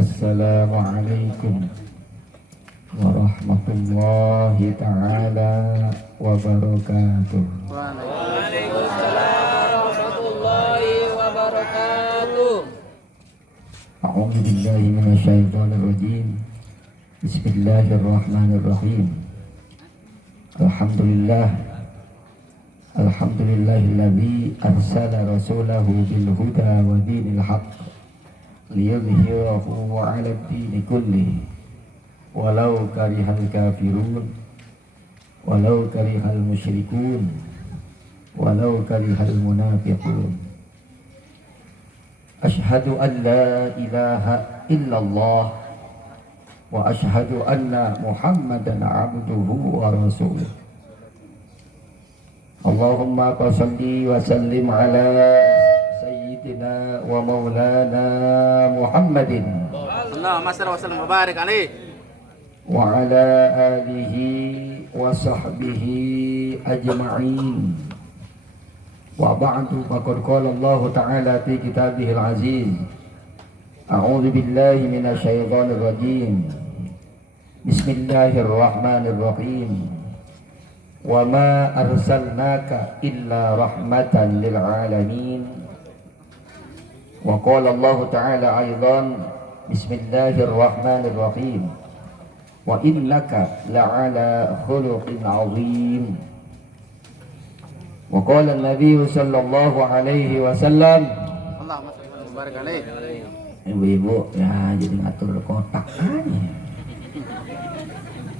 Assalamualaikum warahmatullahi ta'ala wabarakatuh. Waalaikumsalam warahmatullahi wabarakatuh. A'udzu billahi minasyaitonir rajim. Bismillahirrahmanirrahim. Alhamdulillahilladzi arsala rasulahu bil huda wa dinil haqq liyudhhirahu 'ala ad-dini kullihi walau karihal kafirun walau karihal musyrikun walau karihal munafiqun. Asyhadu an la ilaha illallah wa asyhadu anna Muhammadan 'abduhu wa rasuluh. Allahumma salli wa sallim ala sayyidina wa maulana Muhammadin Allahumma shalli wa sallim wa barik alaihi wa ala alihi wa sahbihi ajma'in. Wa ba'du, faqad qala Allah ta'ala fi kitabihil aziz. A'udzu billahi minasyaitonir rajim. Bismillahirrahmanirrahim. Wa ma arsalnaka illa rahmatan lil alamin. Wa qala Allah ta'ala aidan, bismillahirrahmanirrahim, wa innaka la'ala khuluqin 'azim. Wa qala an-nabiy sallallahu alaihi wasallam, Allahumma shalli wa barik alaihi. ibu-ibu ya jadi ngatur kotak aja.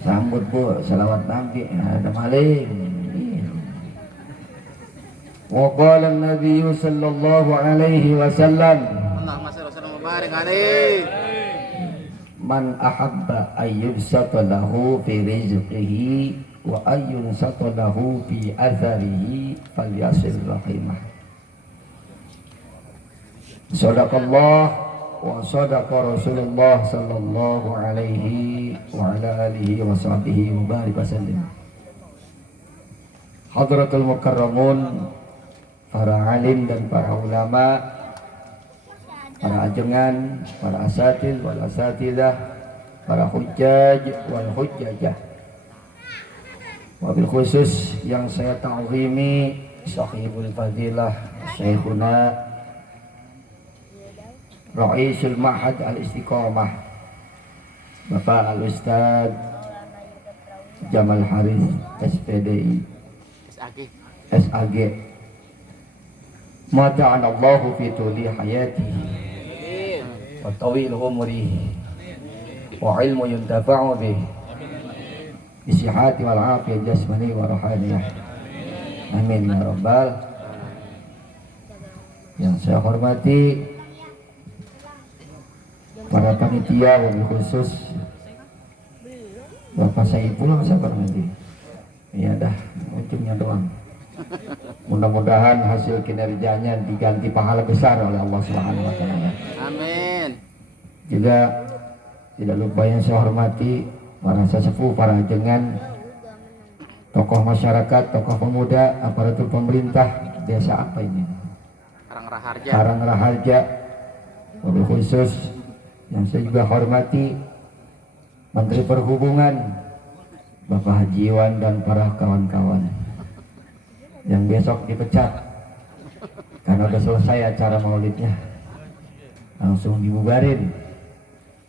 Sambut bu, salawat nabi, ada maling. Wa qala an-nabiy sallallahu alaihi wasallam, Allahumma shalli wa sallim wa barik alaihi. man ahabba ayyubsata lahu fi rizqihi wa ayyunsata lahu fi atharihi falyasil rahimah. Sadaqallah wa sadaqa Rasulullah sallallahu alaihi wa ala alihi wa sahbihi wa barik wasallim. Hadratul mukarramun, para alim dan para ulama, para ajengan, para asatid wal asatidah, para hujjaj wal hujjajah, wabil khusus yang saya ta'zimi sahibul fadilah Syekhuna Ra'isul Ma'had Al-Istiqamah Bapak Al-Ustadz Jamal Harith SPDI SAG. Mata'an Allahu fi tuli hayatihi wa tawil umrihi wa ilmu yuntafa'u bih bisihati wal afiyah jasmani wa rohaniyah. Amin ya rabbal. Yang saya hormati para panitia, wabil khusus Bapak Saiful, sabar nanti. Ya dah, ujungnya doang. Mudah-mudahan hasil kinerjanya diganti pahala besar oleh Allah Subhanahu wa taala. Amin. Juga tidak lupa yang saya hormati para sesepuh, para ajengan, tokoh masyarakat, tokoh pemuda, aparatur pemerintah desa apa ini? Karangraharja. Wabil khusus yang saya juga hormati Menteri Perhubungan Bapak Haji Iwan dan para kawan-kawan yang besok dipecat karena udah selesai acara maulidnya, langsung dibubarin,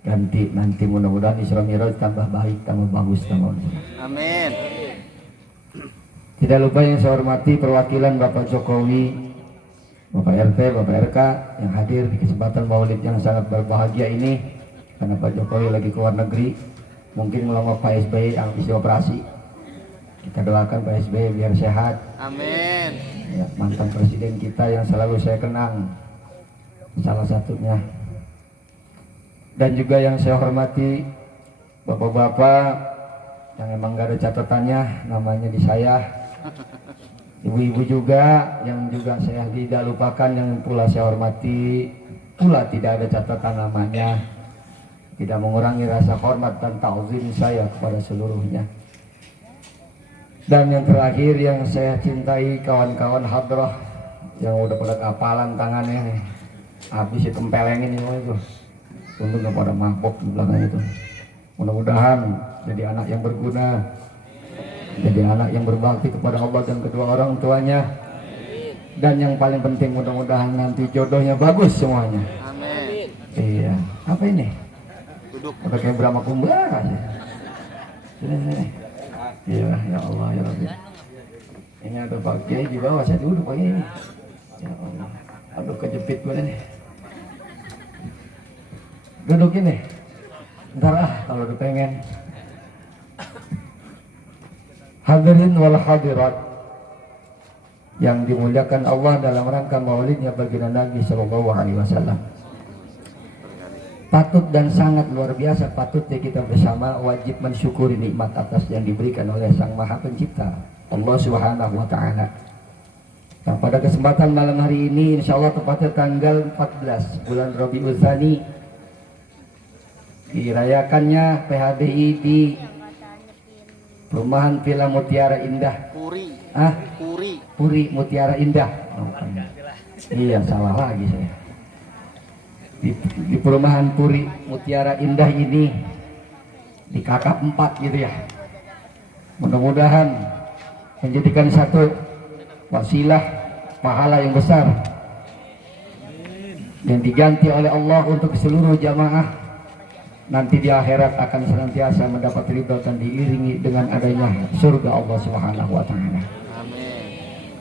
ganti nanti mudah-mudahan Isra Miraj tambah baik, tambah bagus, tambah bagus. Amin. Tidak lupa yang saya hormati perwakilan Bapak Jokowi, Bapak RT, Bapak RK yang hadir di kesempatan maulid yang sangat berbahagia ini, karena Pak Jokowi lagi keluar negeri, mungkin melongok Pak SBY yang habis dioperasi. Kita doakan Pak SBY biar sehat. Amin. Ya, mantan presiden kita yang selalu saya kenang, salah satunya. Dan juga yang saya hormati bapak-bapak yang emang gak ada catatannya, namanya di saya. Ibu-ibu juga yang juga saya tidak lupakan, yang pula saya hormati, pula tidak ada catatan namanya. Tidak mengurangi rasa hormat dan ta'zim saya kepada seluruhnya. Dan yang terakhir yang saya cintai, kawan-kawan hadrah yang udah pada kapalan tangannya, habis ditempelengin itu. Untung nggak pada mabok di belakang itu. Mudah-mudahan jadi anak yang berguna, jadi anak yang berbakti kepada Allah dan kedua orang tuanya. Dan yang paling penting mudah-mudahan nanti jodohnya bagus semuanya. Amin. Iya. Apa ini? Duduk. Udah kayak Brahma Kumbara sih. Sini. Iya, ya Allah ya Rabbi. Ini ada Pak Kiai di bawah, saya duduk pakai ini. Ya Allah. Aduh kejepit gue nih. Duduk ini. Ntar kalau udah pengen. Hadirin wal hadirat yang dimuliakan Allah dalam rangka maulidnya baginda Nabi Sallallahu Alaihi Wasallam. Patut dan sangat luar biasa patutnya kita bersama wajib mensyukuri nikmat atas yang diberikan oleh Sang Maha Pencipta Allah Subhanahu Wa Taala. Nah, pada kesempatan malam hari ini insya Allah tepatnya tanggal 14 bulan Rabiul Tsani dirayakannya PHBI di Perumahan Villa Mutiara Indah. Puri Mutiara Indah. Oh, iya salah lagi saya. Di Perumahan Puri Mutiara Indah ini di kakak 4 gitu ya. Mudah-mudahan menjadikan satu wasilah pahala yang besar yang diganti oleh Allah untuk seluruh jamaah nanti di akhirat akan senantiasa mendapat ridho dan diiringi dengan adanya surga Allah Subhanahu Wa Taala.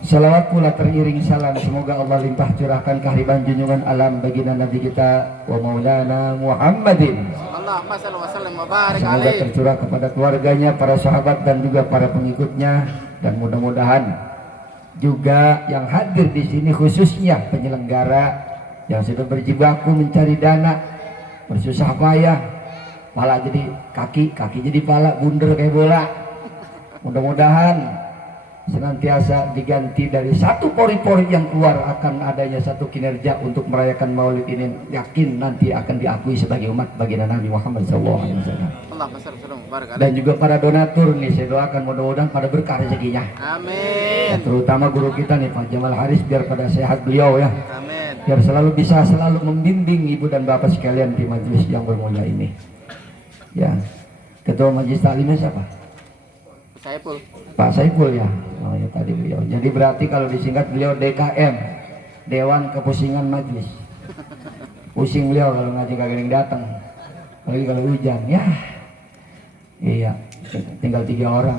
Salawat pula teriring salam semoga Allah limpah curahkan kehadiran junjungan alam baginda Nabi kita wa Maulana Muhammadin. Allahumma shalli wa sallim wa barik Semoga alaihi. tercurah kepada keluarganya, para sahabat dan juga para pengikutnya dan mudah-mudahan juga yang hadir di sini khususnya penyelenggara yang sudah berjibaku mencari dana bersusah payah, pala jadi kaki jadi pala, bundar kayak bola. Mudah-mudahan senantiasa diganti dari satu pori-pori yang keluar akan adanya satu kinerja untuk merayakan maulid ini, yakin nanti akan diakui sebagai umat baginda Nabi Muhammad SAW. Dan juga para donatur nih saya doakan mudah-mudahan pada berkah rezekinya. Amin. Ya, terutama guru kita nih Pak Jamal Haris biar pada sehat beliau ya. Amin. Biar selalu bisa membimbing ibu dan bapak sekalian di majelis yang bermulia ini. Ya, ketua majelis taklimnya siapa? Saiful. Pak Saiful ya. Oh ya tadi beliau. Jadi berarti kalau disingkat beliau DKM, Dewan Kepusingan Majelis. Pusing beliau kalau ngaji kagak ada yang datang. Apalagi kalau hujan ya. Iya, tinggal 3 orang.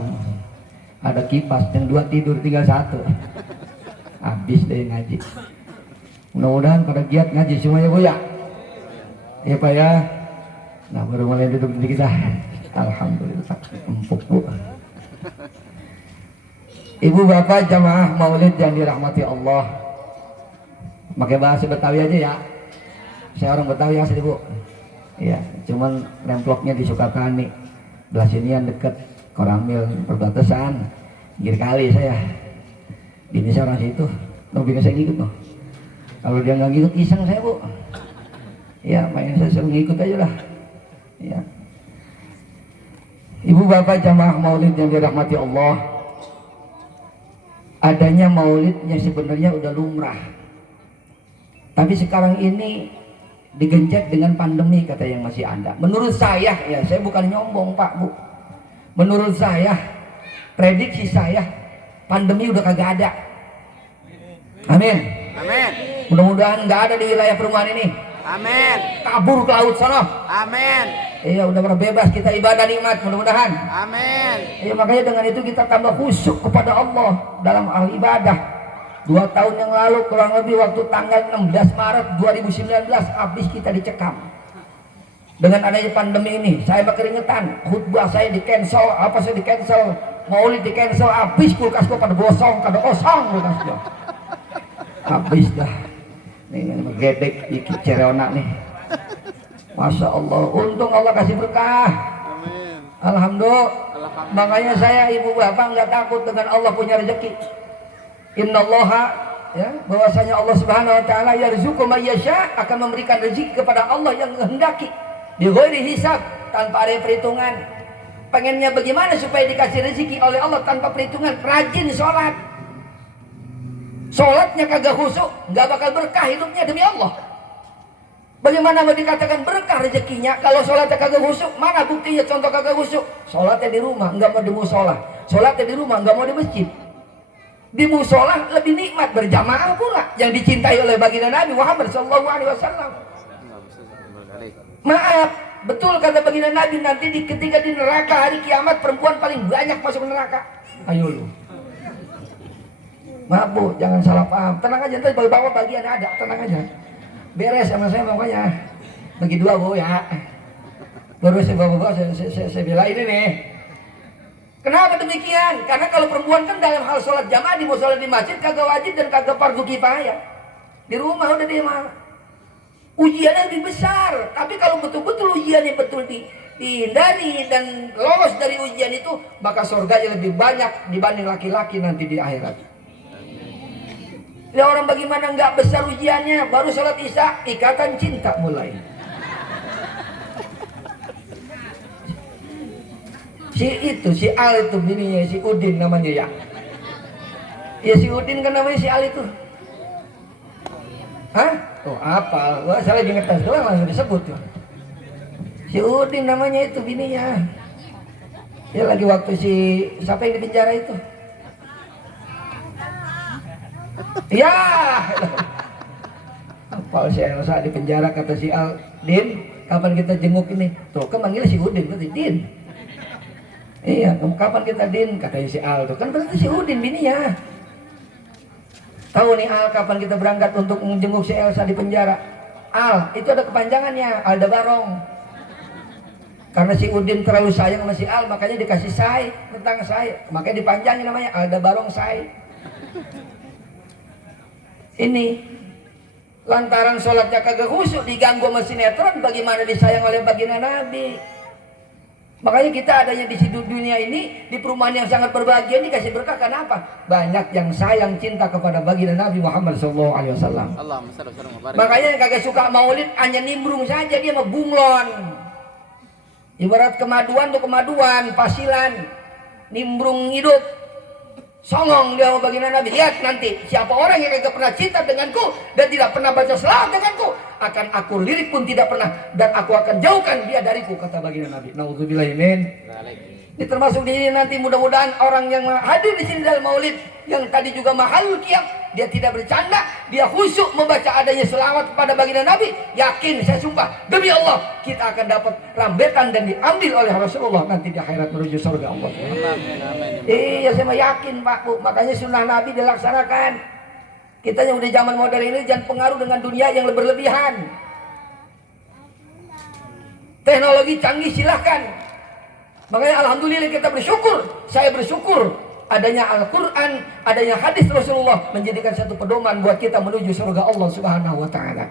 Ada kipas, yang 2 tidur, tinggal 1. Habis deh ngaji. Mudah-mudahan pada giat ngaji semuanya Bu ya. Iya Pak ya. Nah baru mulai duduk di kita. Alhamdulillah empuk Bu. Ibu bapak jamaah maulid yang dirahmati Allah. Pakai bahasa Betawi aja ya. Saya orang Betawi asli Bu. Iya, cuman nemploknya di Sukatani. Belah sinian deket Koramil perbatasan. Gir kali saya. Bini saya orang situ. No bini saya ngikut no. Kalau dia nggak ngikut iseng saya Bu. Ya, main saya suruh ngikut aja lah. Ya. Ibu bapak jamaah maulid yang dirahmati Allah, adanya maulidnya sebenarnya udah lumrah, tapi sekarang ini digencet dengan pandemi kata yang masih ada. Menurut saya ya, saya bukan nyombong Pak Bu, menurut saya, prediksi saya, pandemi udah kagak ada. Amin. Amin. Mudah-mudahan nggak ada di wilayah perumahan ini. Amin. Kabur ke laut sana. Amin. Iya udah bebas kita ibadah nikmat mudah-mudahan. Amin. Iya makanya dengan itu kita tambah khusyuk kepada Allah dalam hal ibadah. 2 tahun yang lalu kurang lebih waktu tanggal 16 Maret 2019 habis kita dicekam. Dengan adanya pandemi ini saya keringetan, khutbah saya di cancel, apa saya di cancel, maulid di cancel, habis kulkas gua pada gosong, kada kosong kulkas gua. Habis dah. Nih gedek di Cereona nih. Masya Allah, untung Allah kasih berkah. Amin. Alhamdulillah. Makanya saya ibu bapak nggak takut dengan Allah punya rezeki. Innallaha ya, bahwasanya Allah Subhanahu wa taala yarzuqu may yasha, akan memberikan rezeki kepada Allah yang kehendaki. Di ghairi hisab, tanpa ada perhitungan. Pengennya bagaimana supaya dikasih rezeki oleh Allah tanpa perhitungan? Rajin sholat. Sholatnya kagak khusyuk, nggak bakal berkah hidupnya demi Allah. Bagaimana mau dikatakan berkah rezekinya kalau sholatnya kagak khusyuk? Mana buktinya contoh kagak khusyuk? Sholatnya di rumah, enggak mau di musola. Sholatnya di rumah, enggak mau di masjid. Di musola lebih nikmat, berjamaah pula yang dicintai oleh baginda Nabi Muhammad SAW. Maaf, betul kata baginda Nabi, nanti ketika di neraka hari kiamat perempuan paling banyak masuk neraka. Ayo lu. Maaf bu, jangan salah paham. Tenang aja, nanti bawa bagian ada, tenang aja. Beres sama saya pokoknya. Bagi dua bu ya. Baru saya bawa saya bela ini nih. Kenapa demikian? Karena kalau perempuan kan dalam hal sholat jamaah di musola di masjid kagak wajib dan kagak fardu kifayah. Di rumah udah dia mah. Ujiannya lebih besar. Tapi kalau betul-betul ujiannya betul dihindari dan lolos dari ujian itu, maka surganya lebih banyak dibanding laki-laki nanti di akhirat. Ya orang bagaimana nggak besar ujiannya, baru sholat isya ikatan cinta mulai. Si Al itu bininya si Udin namanya ya. Ya si Udin kan namanya si Al itu. Hah? Oh apa? Wah saya lagi ngetes doang langsung disebut tuh. Si Udin namanya itu bininya. Ya lagi waktu si siapa yang di penjara itu? Ya, apal si Elsa di penjara kata si Al, Din, kapan kita jenguk ini? Tuh kan manggilnya si Udin, berarti Din. Iya, kapan kita Din? Katanya si Al tuh kan berarti si Udin bininya. Tahu nih Al, kapan kita berangkat untuk menjenguk si Elsa di penjara? Al, itu ada kepanjangannya, Aldebaran. Karena si Udin terlalu sayang sama si Al, makanya dikasih Say tentang Say, makanya dipanjangin namanya Aldebaran Say. Ini lantaran sholatnya kagak khusyuk, diganggu sama sinetron, bagaimana disayang oleh baginda Nabi. Makanya kita adanya di dunia ini, di perumahan yang sangat berbahagia ini kasih berkah. Kenapa? Banyak yang sayang cinta kepada baginda Nabi Muhammad SAW. Makanya yang kagak suka maulid hanya nimbrung saja, dia mau bunglon. Ibarat kemaduan tuh kemaduan, pasilan, nimbrung hidup. Songong dia sama baginda Nabi. Lihat nanti siapa orang yang tidak pernah cinta denganku dan tidak pernah baca selawat denganku, akan aku lirik pun tidak pernah, dan aku akan jauhkan dia dariku, kata baginda Nabi. Nauzubillah min. Ini termasuk di sini nanti mudah-mudahan orang yang hadir di sini dalam maulid yang tadi juga mahal qiyam, dia tidak bercanda, dia khusyuk membaca adanya selawat kepada baginda Nabi. Yakin saya sumpah demi Allah kita akan dapat rambetan dan diambil oleh Rasulullah nanti di akhirat menuju surga Allah. Iya saya yakin Pak Bu, makanya sunnah Nabi dilaksanakan. Kita yang udah zaman modern ini jangan pengaruh dengan dunia yang berlebihan. Teknologi canggih silahkan. Makanya alhamdulillah kita bersyukur. Saya bersyukur adanya Al-Quran, adanya hadis Rasulullah menjadikan satu pedoman buat kita menuju surga Allah Subhanahu wa ta'ala.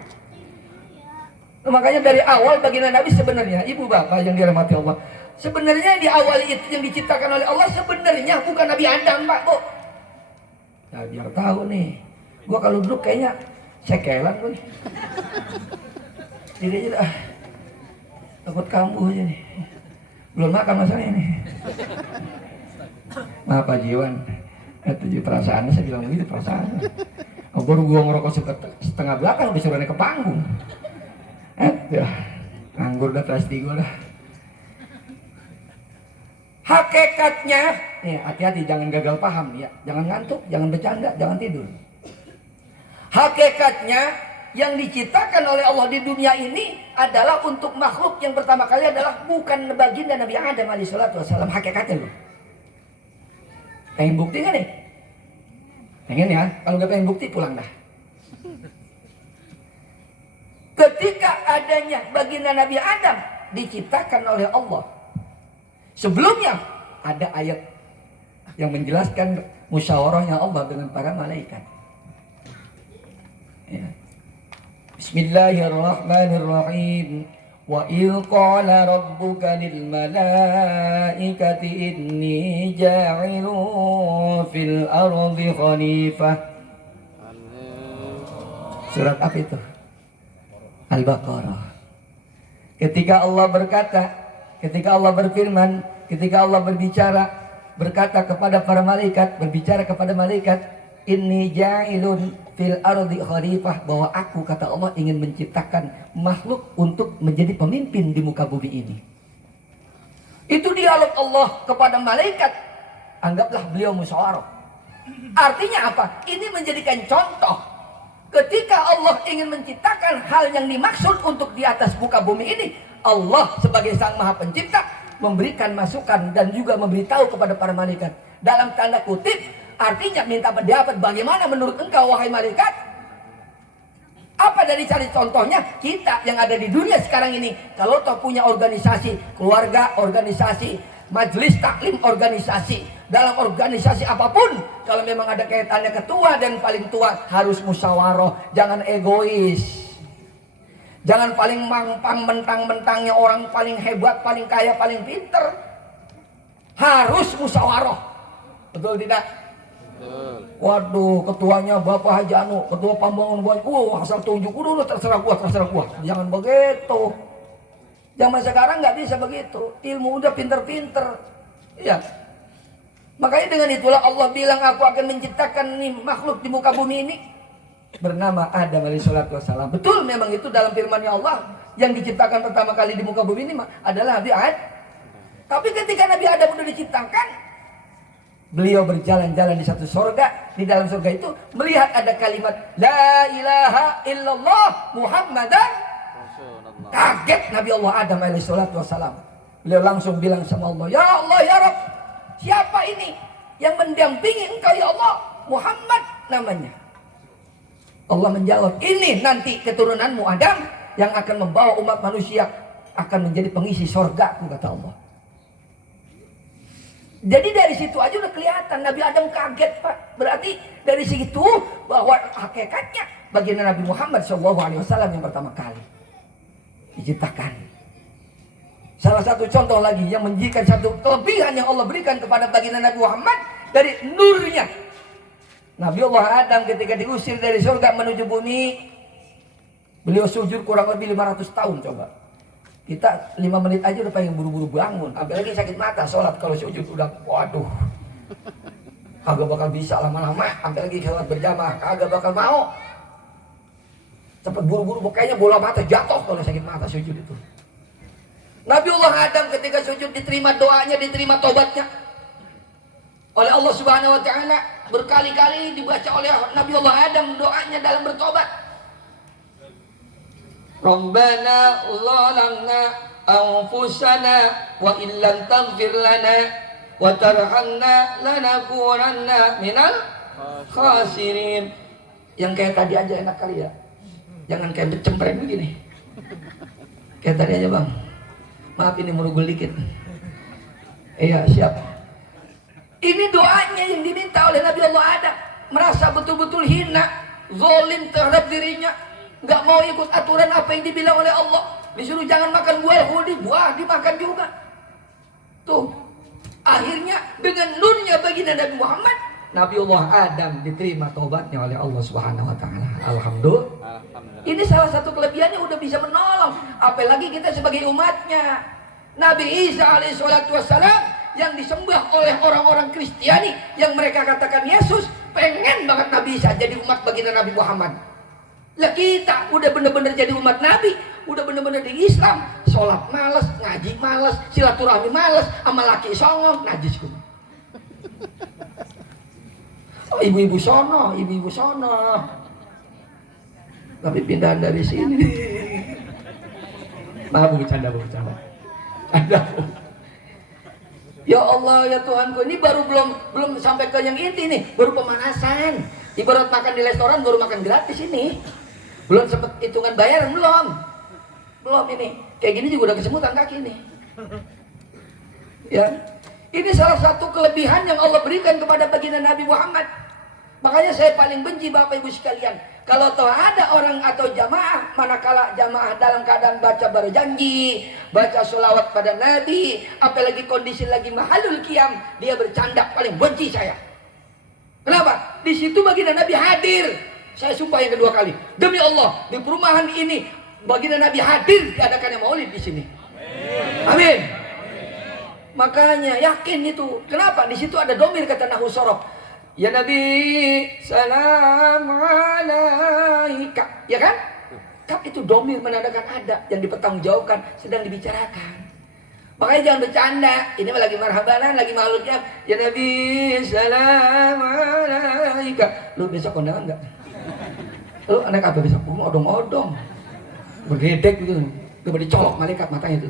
Makanya dari awal baginda Nabi sebenarnya, ibu bapak yang dirahmati Allah, sebenarnya di awal itu yang diciptakan oleh Allah sebenarnya bukan Nabi Adam Pak Bu. Nah biar tahu nih, gua kalau duduk kayaknya sekelan gue. Jadi aja takut kambuh aja nih. Belum makan masalahnya nih. Maaf Pak Jiwan, itu perasaannya saya bilang begitu perasaannya. Baru gua ngerokok setengah belakang disuruh naik ke panggung. Ya, nganggur dah pasti gua dah. Hakikatnya, nih hati-hati jangan gagal paham ya, jangan ngantuk, jangan bercanda, jangan tidur. Hakikatnya yang diciptakan oleh Allah di dunia ini adalah untuk makhluk yang pertama kali adalah bukan baginda Nabi Adam alaihissalam. Hakikatnya loh. Pengen bukti gak nih? Pengen ya? Kalau gak pengen bukti pulang dah. Ketika adanya baginda Nabi Adam diciptakan oleh Allah, sebelumnya ada ayat yang menjelaskan musyawarahnya Allah dengan para malaikat. Ya. Bismillahirrahmanirrahim. Wa idh qala rabbuka lil malaikati inni ja'ilun fil ardi khalifah. Surat apa itu? Al-Baqarah. Ketika Allah berkata, ketika Allah berfirman, ketika Allah berbicara, berkata kepada para malaikat, berbicara kepada malaikat, inni ja'ilun, fil ardi khalifah, bahwa aku, kata Allah, ingin menciptakan makhluk untuk menjadi pemimpin di muka bumi ini. Itu dialog Allah kepada malaikat. Anggaplah beliau musyawarah. Artinya apa? Ini menjadikan contoh ketika Allah ingin menciptakan hal yang dimaksud untuk di atas muka bumi ini. Allah sebagai sang maha pencipta memberikan masukan dan juga memberitahu kepada para malaikat. Dalam tanda kutip, artinya minta pendapat, bagaimana menurut engkau wahai malaikat? Apa dari cari contohnya? Kita yang ada di dunia sekarang ini, kalau toh punya organisasi, keluarga organisasi, majelis taklim organisasi, dalam organisasi apapun, kalau memang ada kaitannya ketua dan paling tua, harus musyawarah, jangan egois. Jangan paling mampang mentang-mentangnya orang paling hebat, paling kaya, paling pinter. Harus musyawarah. Betul tidak? Betul. Waduh, ketuanya Bapak Haji Anu, ketua pembangun gua, asal tunjuk dulu, terserah gua. Jangan begitu. Zaman sekarang nggak bisa begitu. Ilmu udah pinter-pinter. Iya. Makanya dengan itulah Allah bilang, aku akan menciptakan nih makhluk di muka bumi ini bernama Adam alaihissalatu wassalam. Betul, memang itu dalam firman-Nya Allah, yang diciptakan pertama kali di muka bumi ini adalah Nabi Adam. Tapi ketika Nabi Adam sudah diciptakan, beliau berjalan-jalan di satu surga. Di dalam surga itu melihat ada kalimat La ilaha illallah Muhammadan. Kaget Nabi Allah Adam alaihissalatu wassalam. Beliau langsung bilang sama Allah, Ya Allah, Ya Rabb, siapa ini yang mendampingi engkau ya Allah? Muhammad namanya. Allah menjawab, ini nanti keturunanmu Adam yang akan membawa umat manusia akan menjadi pengisi surgaku, kata Allah. Jadi dari situ aja udah kelihatan Nabi Adam kaget, Pak. Berarti dari situ bahwa hakikatnya baginda Nabi Muhammad SAW yang pertama kali diciptakan. Salah satu contoh lagi yang menjadikan satu kelebihan yang Allah berikan kepada baginda Nabi Muhammad dari nurnya. Nabi Allah Adam ketika diusir dari surga menuju bumi, beliau sujud kurang lebih 500 tahun coba. Kita 5 menit aja udah pengen buru-buru bangun. Apalagi sakit mata, sholat kalau sujud udah waduh. Kagak bakal bisa lama-lama, apalagi sholat berjamaah, kagak bakal mau. Cepet buru-buru, kayaknya bola mata jatuh kalau sakit mata sujud itu. Nabi Allah Adam ketika sujud diterima doanya, diterima tobatnya oleh Allah Subhanahu wa taala. Berkali-kali dibaca oleh Nabi Allah Adam doanya dalam bertobat. Rabbana zalamna anfusana wa illam taghfir lana wa tarhamna lanakunanna minal khasirin. Yang kayak tadi aja enak kali ya. Jangan kayak becempreng begini. Kayak tadi aja, Bang. Maaf ini merugul dikit. Iya, siap. Ini doanya yang diminta oleh Nabi Allah Adam. Merasa betul-betul hina, zalim terhadap dirinya, nggak mau ikut aturan apa yang dibilang oleh Allah. Disuruh jangan makan buah hudi, buah dimakan juga. Tuh, akhirnya dengan nurnya baginda Nabi Muhammad, Nabi Allah Adam diterima tobatnya oleh Allah Subhanahu Wa Taala. Alhamdulillah. Ini salah satu kelebihannya udah bisa menolong. Apalagi kita sebagai umatnya. Nabi Isa alaihissalatu wassalam yang disembah oleh orang-orang Kristiani yang mereka katakan Yesus, pengen banget Nabi Isa jadi umat baginda Nabi Muhammad. Lah kita udah bener-bener jadi umat Nabi, udah bener-bener di Islam, sholat malas, ngaji malas, silaturahmi malas, sama laki songong, najis gue. Oh, ibu-ibu sono, ibu-ibu sono. Tapi pindahan dari sini. Maaf, bercanda. Ada. Ya Allah, ya Tuhanku, ini baru belum sampai ke yang inti nih, baru pemanasan. Ibarat makan di restoran baru makan gratis ini. Belum sempet hitungan bayaran, belum ini. Kayak gini juga udah kesemutan kaki nih. Ya. Ini salah satu kelebihan yang Allah berikan kepada baginda Nabi Muhammad. Makanya saya paling benci Bapak Ibu sekalian, kalau tahu ada orang atau jamaah, manakala jamaah dalam keadaan baca berjanji, baca sholawat pada Nabi, apalagi kondisi lagi mahalul qiyam, dia bercanda, paling benci saya. Kenapa? Di situ baginda Nabi hadir. Saya sumpah yang kedua kali, demi Allah, di perumahan ini baginda Nabi hadir diadakannya maulid di sini. Amin. Makanya yakin itu. Kenapa? Di situ ada domir kata Nahu Sorof. Ya Nabi, salam alaika. Ya kan? Kaf itu domir menandakan ada yang dipertanggungjawabkan, sedang dibicarakan. Makanya jangan bercanda. Ini lagi marhabanan, lagi makhluknya. Ya Nabi, salam alaika. Lu besok kondangan enggak? Lu anak apa besok? Odong-odong. Bergedek gitu. Coba dicolok malaikat matanya itu.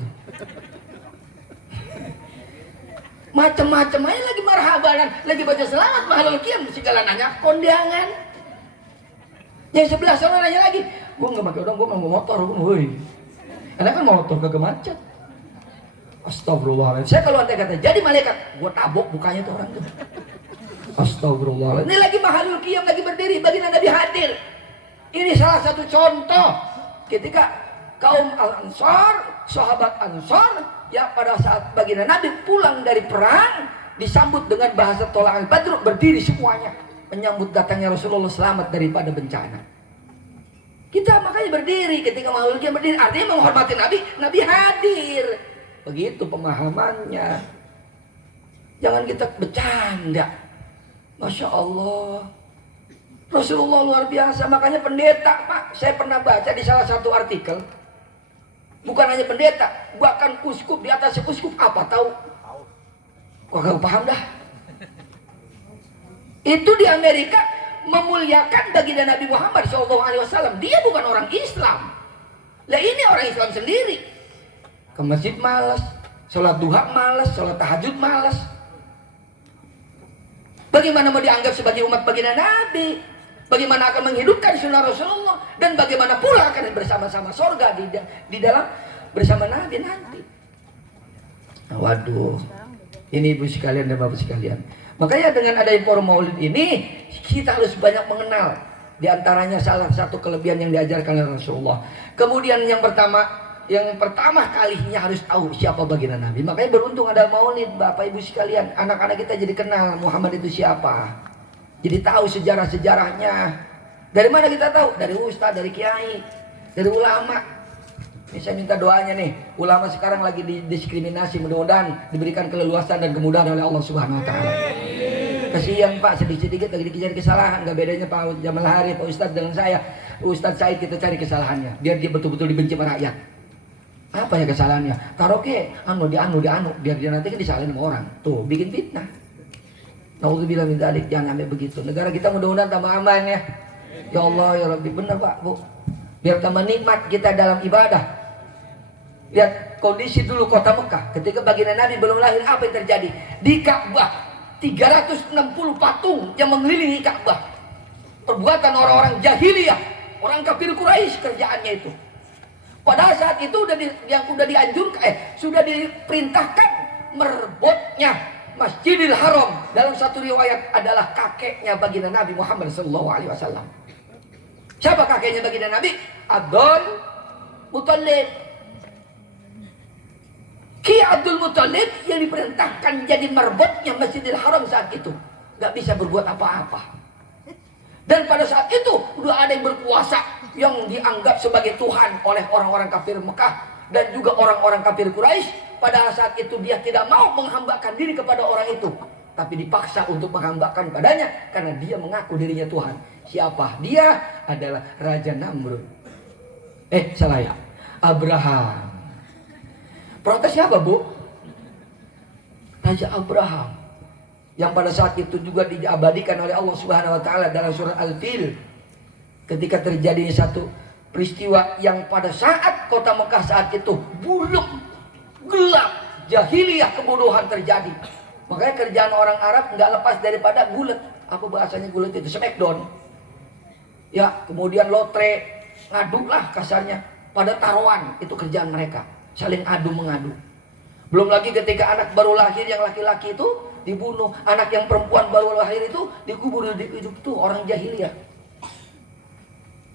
Macem-macem aja lagi marhabanan, lagi baca selamat mahlul qiyam, segala nanya kondangan. Yang sebelah sana nanya lagi, gua nggak pakai odong, gua mau motor, woi. Karena kan motor kagak macet. Astagfirullahaladzim. Saya kalau ada kata jadi malaikat, gua tabok mukanya tuh orang tuh. Astagfirullahaladzim. Ini lagi mahlul qiyam, lagi berdiri, baginda Nabi hadir. Ini salah satu contoh ketika kaum Al-Ansar, sahabat Ansar, ya pada saat baginda Nabi pulang dari perang, disambut dengan bahasa tolak al-badr, berdiri semuanya menyambut datangnya Rasulullah selamat daripada bencana. Kita makanya berdiri ketika makhluk qiyam berdiri, artinya menghormati Nabi, Nabi hadir. Begitu pemahamannya. Jangan kita bercanda. Masya Allah, Rasulullah luar biasa. Makanya pendeta, Pak, saya pernah baca di salah satu artikel, bukan hanya pendeta, bahkan uskup, di atas uskup apa tahu? Kok gak paham dah. Itu di Amerika memuliakan baginda Nabi Muhammad SAW. Dia bukan orang Islam. Lah ini orang Islam sendiri. Ke masjid malas, sholat duha malas, sholat tahajud malas. Bagaimana mau dianggap sebagai umat baginda Nabi? Bagaimana akan menghidupkan sunnah Rasulullah? Dan bagaimana pula akan bersama-sama sorga di dalam bersama Nabi nanti? Waduh, ini ibu sekalian dan bapak sekalian. Makanya dengan adanya forum maulid ini, kita harus banyak mengenal. Di antaranya salah satu kelebihan yang diajarkan oleh Rasulullah. Kemudian yang pertama kalinya harus tahu siapa baginda Nabi. Makanya beruntung ada maulid, bapak ibu sekalian. Anak-anak kita jadi kenal Muhammad itu siapa. Jadi tahu sejarah-sejarahnya. Dari mana kita tahu? Dari ustaz, dari kiai, dari ulama. Ini saya minta doanya nih. Ulama sekarang lagi didiskriminasi, mudah-mudahan diberikan keleluasan dan kemudahan oleh Allah Subhanahu wa taala. Kasihan Pak, sedikit-sedikit lagi dikejar kesalahan. Gak bedanya Pak Jamal Hari, Pak Ustadz dengan saya. Ustadz Said kita cari kesalahannya. Biar dia betul-betul dibenci sama rakyat. Apa ya kesalahannya? Taruh ke, dianu. Biar dia nanti kan disalahin sama orang. Tuh, bikin fitnah. Nauzubillah min dzalik, jangan sampai begitu. Negara kita mudah-mudahan tambah aman ya. Ya Allah, ya Rabbi, benar Pak, Bu. Biar tambah nikmat kita dalam ibadah. Lihat kondisi dulu kota Mekah. Ketika baginda Nabi belum lahir, apa yang terjadi? Di Ka'bah 360 patung yang mengelilingi Ka'bah. Perbuatan orang-orang jahiliyah, orang kafir Quraisy kerjaannya itu. Pada saat itu sudah dianjurkan, sudah diperintahkan merebutnya Masjidil Haram. Dalam satu riwayat adalah kakeknya baginda Nabi Muhammad SAW. Siapa kakeknya baginda Nabi? Abdul Muttalib. Ki Abdul Muttalib yang diperintahkan jadi merebutnya Masjidil Haram saat itu. Gak bisa berbuat apa-apa. Dan pada saat itu udah ada yang berkuasa yang dianggap sebagai Tuhan oleh orang-orang kafir Mekah dan juga orang-orang kafir Quraisy. Pada saat itu dia tidak mau menghambakan diri kepada orang itu, tapi dipaksa untuk menghambakan padanya karena dia mengaku dirinya Tuhan. Siapa? Dia adalah Raja Namrud. Salah ya, Abraham. Protes siapa, Bu? Raja Abraham. Yang pada saat itu juga diabadikan oleh Allah Subhanahu wa taala dalam surat Al-Fil. Ketika terjadi satu peristiwa yang pada saat kota Mekah saat itu buluk, gelap, jahiliyah, kebodohan terjadi. Makanya kerjaan orang Arab nggak lepas daripada gulet. Apa bahasanya gulet itu? Smackdown. Ya, kemudian lotre, ngadu lah kasarnya. Pada taruhan, itu kerjaan mereka. Saling adu mengadu. Belum lagi ketika anak baru lahir yang laki-laki itu dibunuh, anak yang perempuan baru lahir itu dikubur hidup itu orang jahiliyah.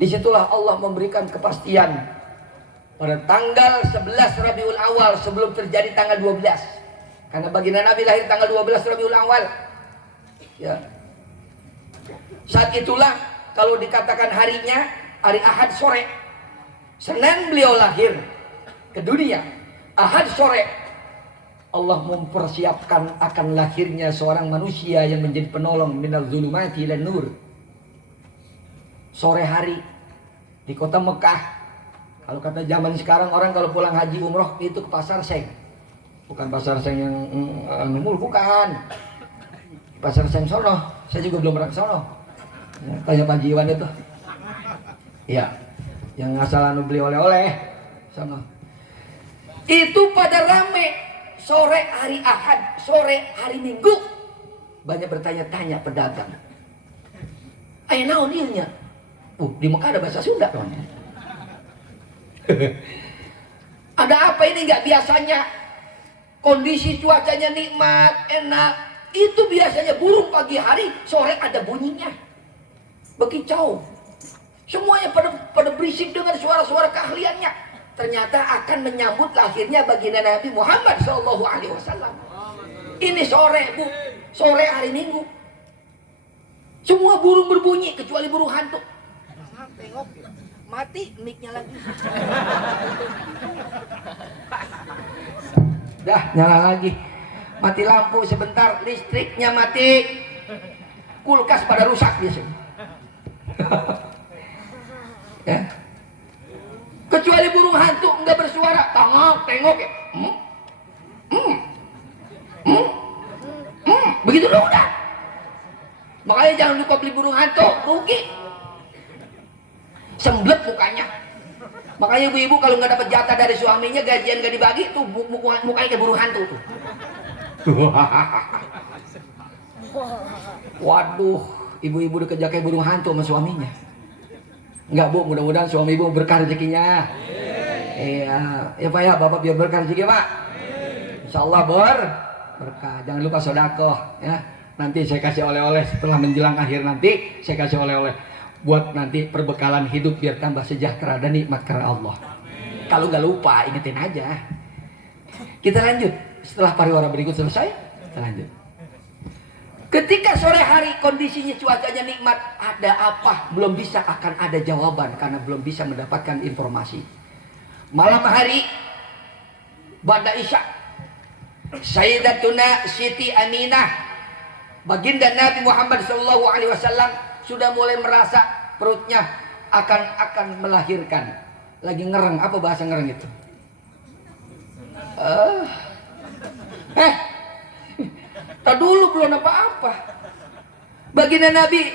Disitulah Allah memberikan kepastian pada tanggal 11 Rabiul Awal sebelum terjadi tanggal 12. Karena baginda Nabi lahir tanggal 12 Rabiul Awal. Ya. Saat itulah kalau dikatakan harinya hari Ahad sore. Senin beliau lahir ke dunia. Ahad sore Allah mempersiapkan akan lahirnya seorang manusia yang menjadi penolong minal zulumati ilan nur. Sore hari di kota Mekah. Kalau kata zaman sekarang orang kalau pulang haji umroh itu ke pasar Seng. Bukan pasar Seng yang bukan. Pasar Seng sono. Saya juga belum pernah ke sono. Ya, tanya Pak Jiwan itu. Iya. Yang asal anu beli oleh-oleh sono. Itu pada rame sore hari Ahad, sore hari Minggu. Banyak bertanya-tanya pedagang. Ayo naon ieu nya? Di Mekah ada bahasa Sunda kan. Ada apa ini nggak biasanya? Kondisi cuacanya nikmat, enak. Itu biasanya burung pagi hari, sore ada bunyinya. Bekicau. Semuanya pada berisik dengan suara-suara keahliannya. Ternyata akan menyambut lahirnya baginda Nabi Muhammad SAW. Ini sore, Bu. Sore hari Minggu. Semua burung berbunyi kecuali burung hantu. Tengok, mati mic-nya lagi. Dah, nyala lagi. Mati lampu sebentar, listriknya mati. Kulkas pada rusak biasanya. Ya. Kecuali burung hantu enggak bersuara, tengok ya. Begitu dong udah. Makanya jangan lupa beli burung hantu, rugi. Semblet mukanya. Makanya ibu-ibu kalau nggak dapat jatah dari suaminya, gajian nggak dibagi, tuh mukanya kayak burung hantu tuh. Waduh, ibu-ibu dikejar kayak burung hantu sama suaminya. Enggak Bu, mudah-mudahan suami ibu berkah rezekinya. Iya, ya Pak ya, Bapak biar berkah rezeki Pak. Insyaallah berkah. Jangan lupa sedekah ya. Nanti saya kasih oleh-oleh setelah menjelang akhir nanti, saya kasih oleh-oleh buat nanti perbekalan hidup biar tambah sejahtera dan nikmat karena Allah. Kalau nggak lupa, ingetin aja. Kita lanjut. Setelah pariwara berikut selesai, kita lanjut. Ketika sore hari kondisinya cuacanya nikmat, ada apa? Belum bisa akan ada jawaban karena belum bisa mendapatkan informasi. Malam hari, ba'da isya, Sayyidatuna Siti Aminah, baginda Nabi Muhammad SAW sudah mulai merasa perutnya akan melahirkan. Lagi ngereng, apa bahasa ngereng itu? Tak dulu belum apa-apa. Baginda Nabi,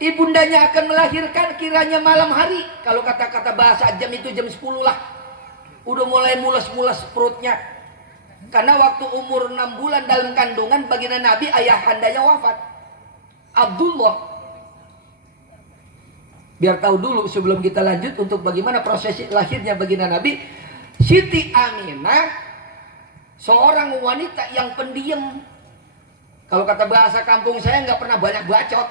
ibundanya akan melahirkan kiranya malam hari. Kalau kata-kata bahasa jam itu jam 10 lah. Udah mulai mules-mules perutnya. Karena waktu umur 6 bulan dalam kandungan baginda Nabi, ayahandanya wafat. Abdullah. Biar tahu dulu sebelum kita lanjut untuk bagaimana proses lahirnya baginda Nabi. Siti Aminah, seorang wanita yang pendiam. Kalau kata bahasa kampung saya nggak pernah banyak bacot.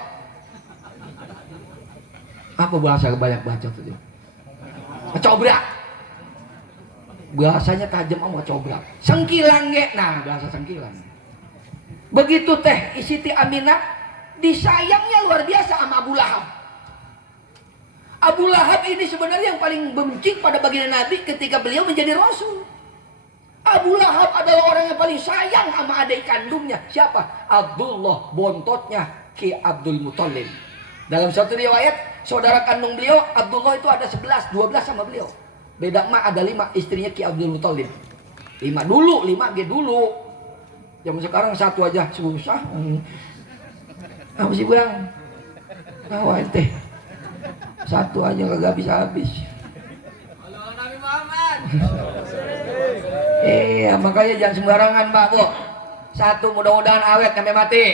Apa bahasa banyak bacot itu? Cobrak. Bahasanya tajam sama cobrak. Sengkilang ge. Nah, bahasa sengkilang. Begitu teh Siti Aminah disayangnya luar biasa sama Abu Lahab. Abu Lahab ini sebenarnya yang paling benci pada baginda Nabi ketika beliau menjadi Rasul. Abu Lahab adalah orang yang paling sayang sama adik kandungnya. Siapa? Abdullah, bontotnya Ki Abdul Muthalib. Dalam satu riwayat, saudara kandung beliau, Abdullah itu ada 11, 12 sama beliau. Beda emak ada 5, istrinya Ki Abdul Muthalib. 5 dulu, 5 G dulu. Zaman sekarang 1 aja susah. Apa sih Bang? Awal teh. 1 aja kagak habis-habis. Halo Nabi Muhammad. Iya, makanya jangan sembarangan Pak Bu. 1 mudah-mudahan awet sampai mati.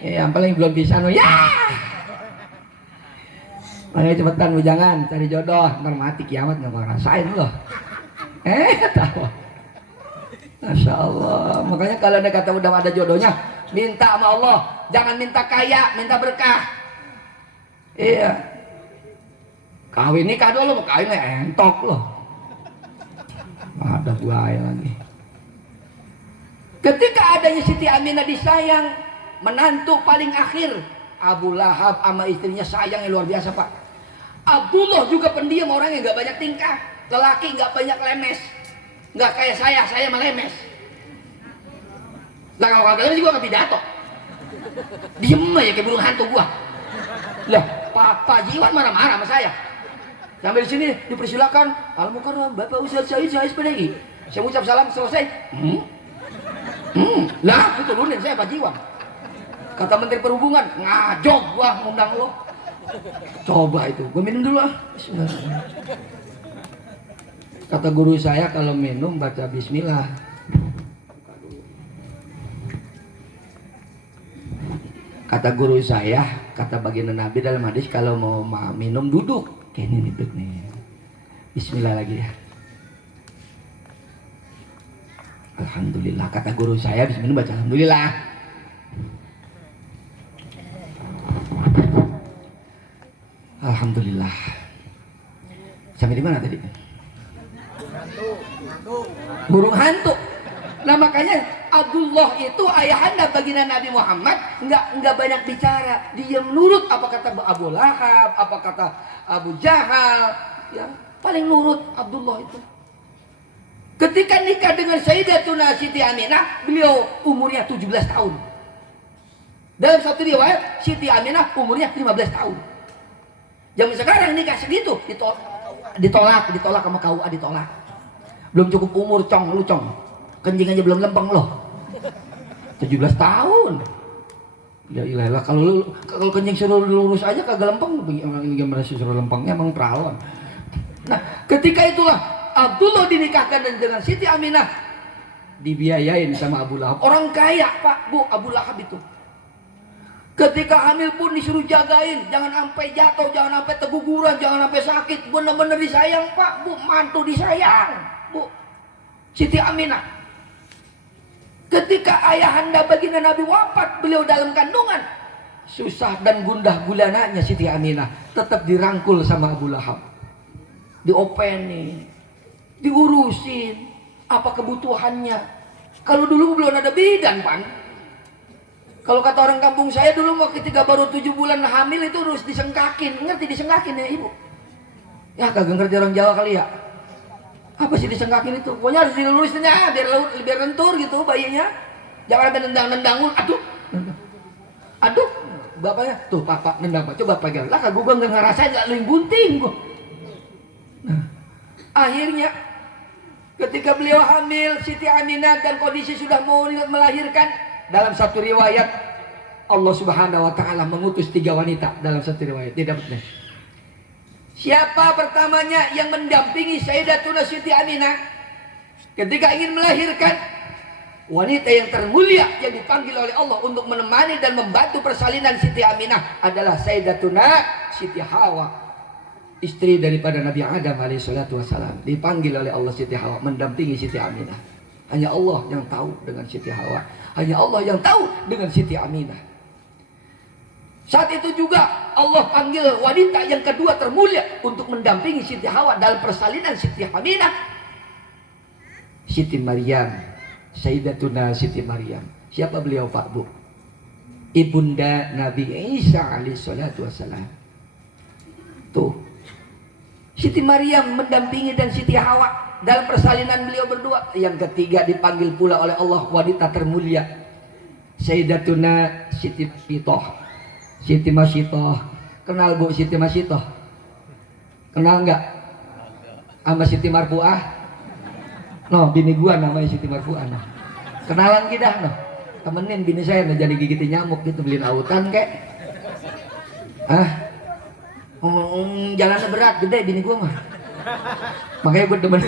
Iya, yang paling belum bisa no. Ya. Makanya cepetan Bu, jangan cari jodoh, ntar mati kiamat nggak mau rasain loh. Tahu. Masya Allah. Makanya kalau ada kata udah ada jodohnya, minta sama Allah. Jangan minta kaya, minta berkah. Iya. Kawin nikah dulu, mau kawin entok loh. Ada buaya lagi. Ketika adanya Siti Aminah disayang, menantu paling akhir Abu Lahab sama istrinya sayangnya luar biasa Pak. Abdullah juga pendiam, orang yang nggak banyak tingkah, lelaki nggak banyak lemes, nggak kayak saya mah lemes. Lah kalau kagak juga nggak pidato. Diem aja kayak burung hantu gua. Lah, Pak Jiwan marah-marah sama saya. Sampai di sini dipersilakan Al-Mukarram Bapak Ustaz Said Sepedagi. Saya ucap salam selesai. Lah, itu turunin saya Pak Jiwan. Kata Menteri Perhubungan, ngajok gua ngundang lo. Coba itu, gua minum dulu ah. Bismillahirrahmanirrahim. Kata guru saya kalau minum baca bismillah. Kata guru saya, kata baginda Nabi dalam hadis kalau mau minum duduk. Kayak ini duduk nih. Bismillah lagi ya. Alhamdulillah, kata guru saya habis minum baca alhamdulillah. Alhamdulillah. Sampai di mana tadi? Burung hantu. Nah makanya Abdullah itu ayahanda baginda Nabi Muhammad nggak banyak bicara, dia nurut apa kata Abu Lahab, apa kata Abu Jahal, ya paling nurut Abdullah itu. Ketika nikah dengan Sayyidatuna Siti Aminah, beliau umurnya 17 tahun. Dalam satu riwayat Siti Aminah umurnya 15 tahun. Zaman sekarang nikah segitu ditolak sama KUA ditolak. Belum cukup umur cong lu cong. Kencing aja belum lempeng loh. 17 tahun. Ya ilah kalau kencing suruh lurus aja kagak lempeng, gimana sih suruh lempengnya emang perawan. Nah, ketika itulah Abdullah dinikahkan dengan Siti Aminah, dibiayain sama Abu Lahab. Orang kaya, Pak, Bu, Abu Lahab itu. Ketika hamil pun disuruh jagain, jangan sampai jatuh, jangan sampai keguguran, jangan sampai sakit. Bener-bener disayang, Pak, Bu, mantu disayang, Bu. Siti Aminah. Ketika ayahanda baginda Nabi wafat, beliau dalam kandungan, susah dan gundah gulananya Siti Aminah tetap dirangkul sama Abu Lahab, diopenin, diurusin apa kebutuhannya. Kalau dulu belum ada bidan, Pan. Kalau kata orang kampung saya dulu ketika baru 7 bulan hamil itu harus disengkakin. Ngerti disengkakin ya Ibu? Ya kagak ngerti orang Jawa kali ya. Apa sih disengkakin itu? Pokoknya harus dilurusinnya biar lentur gitu bayinya. Jangan ada nendang-nendang. Aduh. Bapaknya, tuh Pak nendang Pak. Coba pegang. Lah kagak gua enggak ngerasain enggak lu gunting gua. Nah, akhirnya ketika beliau hamil Siti Aminah dan kondisi sudah mau melahirkan, dalam satu riwayat Allah Subhanahu wa taala mengutus 3 wanita dalam satu riwayat. Tidak benar. Siapa pertamanya yang mendampingi Sayyidatuna Siti Aminah ketika ingin melahirkan? Wanita yang termulia yang dipanggil oleh Allah untuk menemani dan membantu persalinan Siti Aminah adalah Sayyidatuna Siti Hawa, istri daripada Nabi Adam alaihissalatu wassalam. Dipanggil oleh Allah Siti Hawa mendampingi Siti Aminah. Hanya Allah yang tahu dengan Siti Hawa, hanya Allah yang tahu dengan Siti Aminah. Saat itu juga Allah panggil wanita yang kedua termulia untuk mendampingi Siti Hawa dalam persalinan Siti Aminah, Siti Maryam, Sayyidatuna Siti Maryam. Siapa beliau Pak Bu? Ibunda Nabi Isa alaihissalatu wassalam. Tuh, Siti Maryam mendampingi dan Siti Hawa dalam persalinan beliau berdua. Yang ketiga dipanggil pula oleh Allah wanita termulia, Sayyidatuna Siti Pitoh, Siti Masitoh. Kenal Bu Siti Masitoh? Kenal enggak? Sama Siti Marfuah? No, bini gua namanya Siti Marfuah. No. Kenalan kita, no. Temenin bini saya, no, jadi gigitin nyamuk gitu, beliin autan kek. Jalannya berat, gede bini gua mah. Makanya gua demen.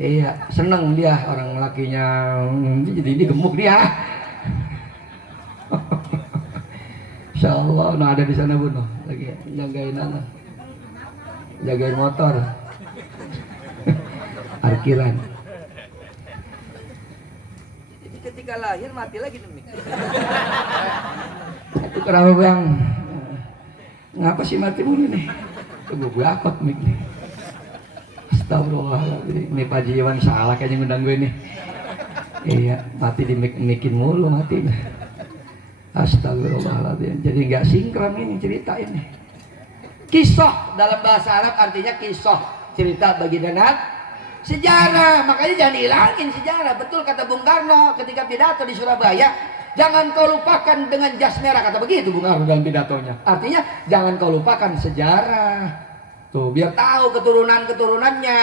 Iya, seneng dia orang lakinya, jadi ini gemuk dia. Insya Allah, no, ada di sana Bu, no. Lagi jagain anak, jagain motor, parkiran. Jadi ketika lahir mati lagi demi. Itu kenapa Bang? Ngapa sih mati mulu nih? Gue belakot mik nih. Astagfirullahaladzim. Ini Pak Jiwan salah kayaknya ngundang gue nih. Iya, mati di mikin mulu mati. Astagfirullahaladzim. Jadi nggak sinkron ini cerita ini. Kisah dalam bahasa Arab artinya kisah, cerita baginda sejarah, makanya jangan hilangin sejarah. Betul kata Bung Karno ketika pidato di Surabaya, jangan kau lupakan dengan jas merah, kata begitu Bung Karno dalam pidatonya. Artinya jangan kau lupakan sejarah. Tuh biar tahu keturunan-keturunannya.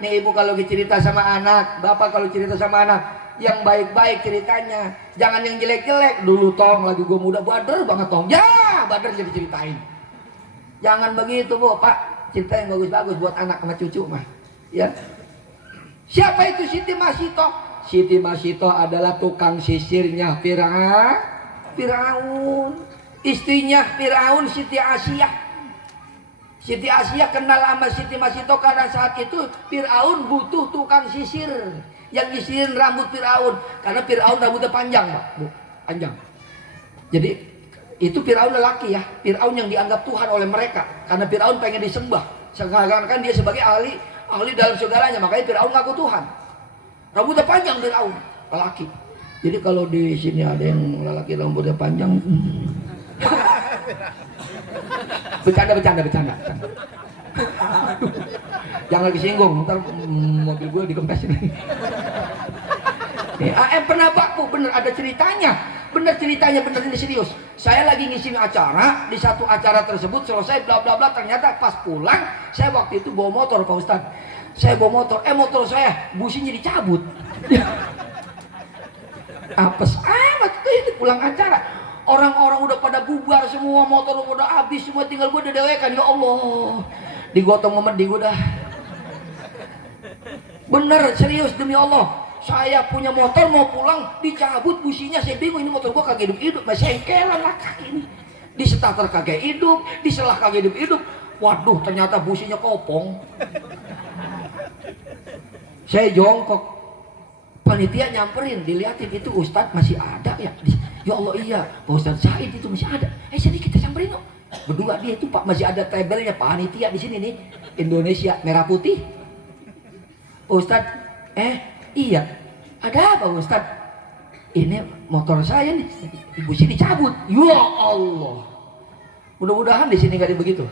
Nih ibu kalau cerita sama anak, bapak kalau cerita sama anak, yang baik-baik ceritanya, jangan yang jelek-jelek. Dulu tong lagi gue muda bader banget tong, ya bader jadi ceritain. Jangan begitu bu, pak, cerita yang bagus-bagus buat anak sama cucu mah. Ya. Siapa itu Siti Masito? Siti Masito adalah tukang sisirnya Firaun. Istrinya Firaun Siti Asia. Siti Asia kenal sama Siti Masito karena saat itu Firaun butuh tukang sisir yang nyisirin rambut Firaun, karena Firaun rambutnya panjang, Pak, Bu, panjang. Jadi itu Firaun lelaki ya, Firaun yang dianggap Tuhan oleh mereka, karena Firaun pengen disembah, seakan-akan dia sebagai ahli dalam segalanya, makanya Firaun ngaku Tuhan. Rambutnya panjang Firaun, lelaki. Jadi kalau di sini ada yang lelaki rambutnya panjang, bercanda. Jangan disinggung, ntar mobil gue dikempes ini. Pernah Pak Bu, bener ada ceritanya. Bener ceritanya, bener ini serius. Saya lagi ngisi acara, di satu acara tersebut selesai bla bla bla, ternyata pas pulang, saya waktu itu bawa motor Pak Ustadz. Saya bawa motor, motor saya businya dicabut. Apes amat itu pulang acara. Orang-orang udah pada bubar semua, motor udah habis semua, tinggal gue dedewekan. Ya Allah, digotong memedi gue dah. Bener, serius demi Allah. Saya punya motor mau pulang, dicabut businya, saya bingung ini motor gue kagak hidup-hidup, masih sengkelan lah kaki ini. Di starter kagak hidup, di selah kagak hidup-hidup. Waduh, ternyata businya kopong. Saya jongkok. Panitia nyamperin, dilihatin itu Ustadz masih ada ya. Ya Allah iya, Pak Ustadz Said itu masih ada. Sini kita samperin kok. Berdua dia itu Pak, masih ada tabelnya panitia di sini nih. Indonesia merah putih. Ustadz, iya. Ada apa Ustadz? Ini motor saya nih, ibu sini cabut. Ya Allah. Mudah-mudahan di sini gak ada yang begitu.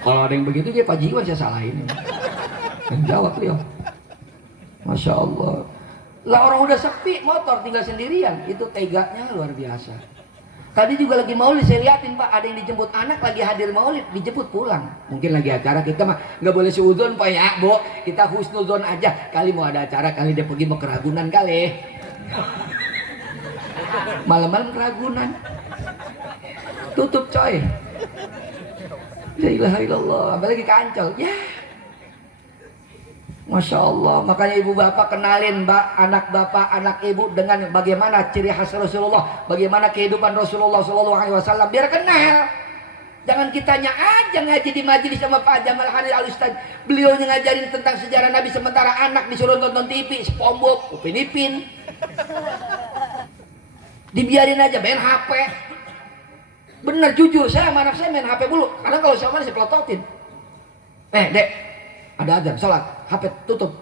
Kalau ada yang begitu dia Pak Jiwa saya salahin. Yang jawab beliau. Masya Allah. Lah orang udah sepi motor tinggal sendirian, itu teganya luar biasa. Tadi juga lagi maulid saya liatin Pak, ada yang dijemput anak lagi hadir maulid, dijemput pulang. Mungkin lagi acara, kita mah nggak boleh seudon Pak ya, Bu. Kita husnuzon aja. Kali mau ada acara, kali dia pergi mau keragunan kali. Malam-malam keragunan. Tutup coy. La ilaha illallah, apalagi kancol. Ya. Masya Allah, makanya ibu bapak kenalin anak bapak, anak ibu dengan bagaimana ciri khas Rasulullah, bagaimana kehidupan Rasulullah SAW, biar kenal. Jangan kitanya aja ngaji di majelis sama Pak Jamal Khalil Al Ustad, beliau ngajarin tentang sejarah Nabi, sementara anak disuruh nonton TV, SpongeBob, Upin Ipin. Dibiarin aja main HP. Bener jujur, saya sama anak saya main HP dulu, karena kalau siapa saya pelototin. Dek, ada ajan, sholat, HP tutup.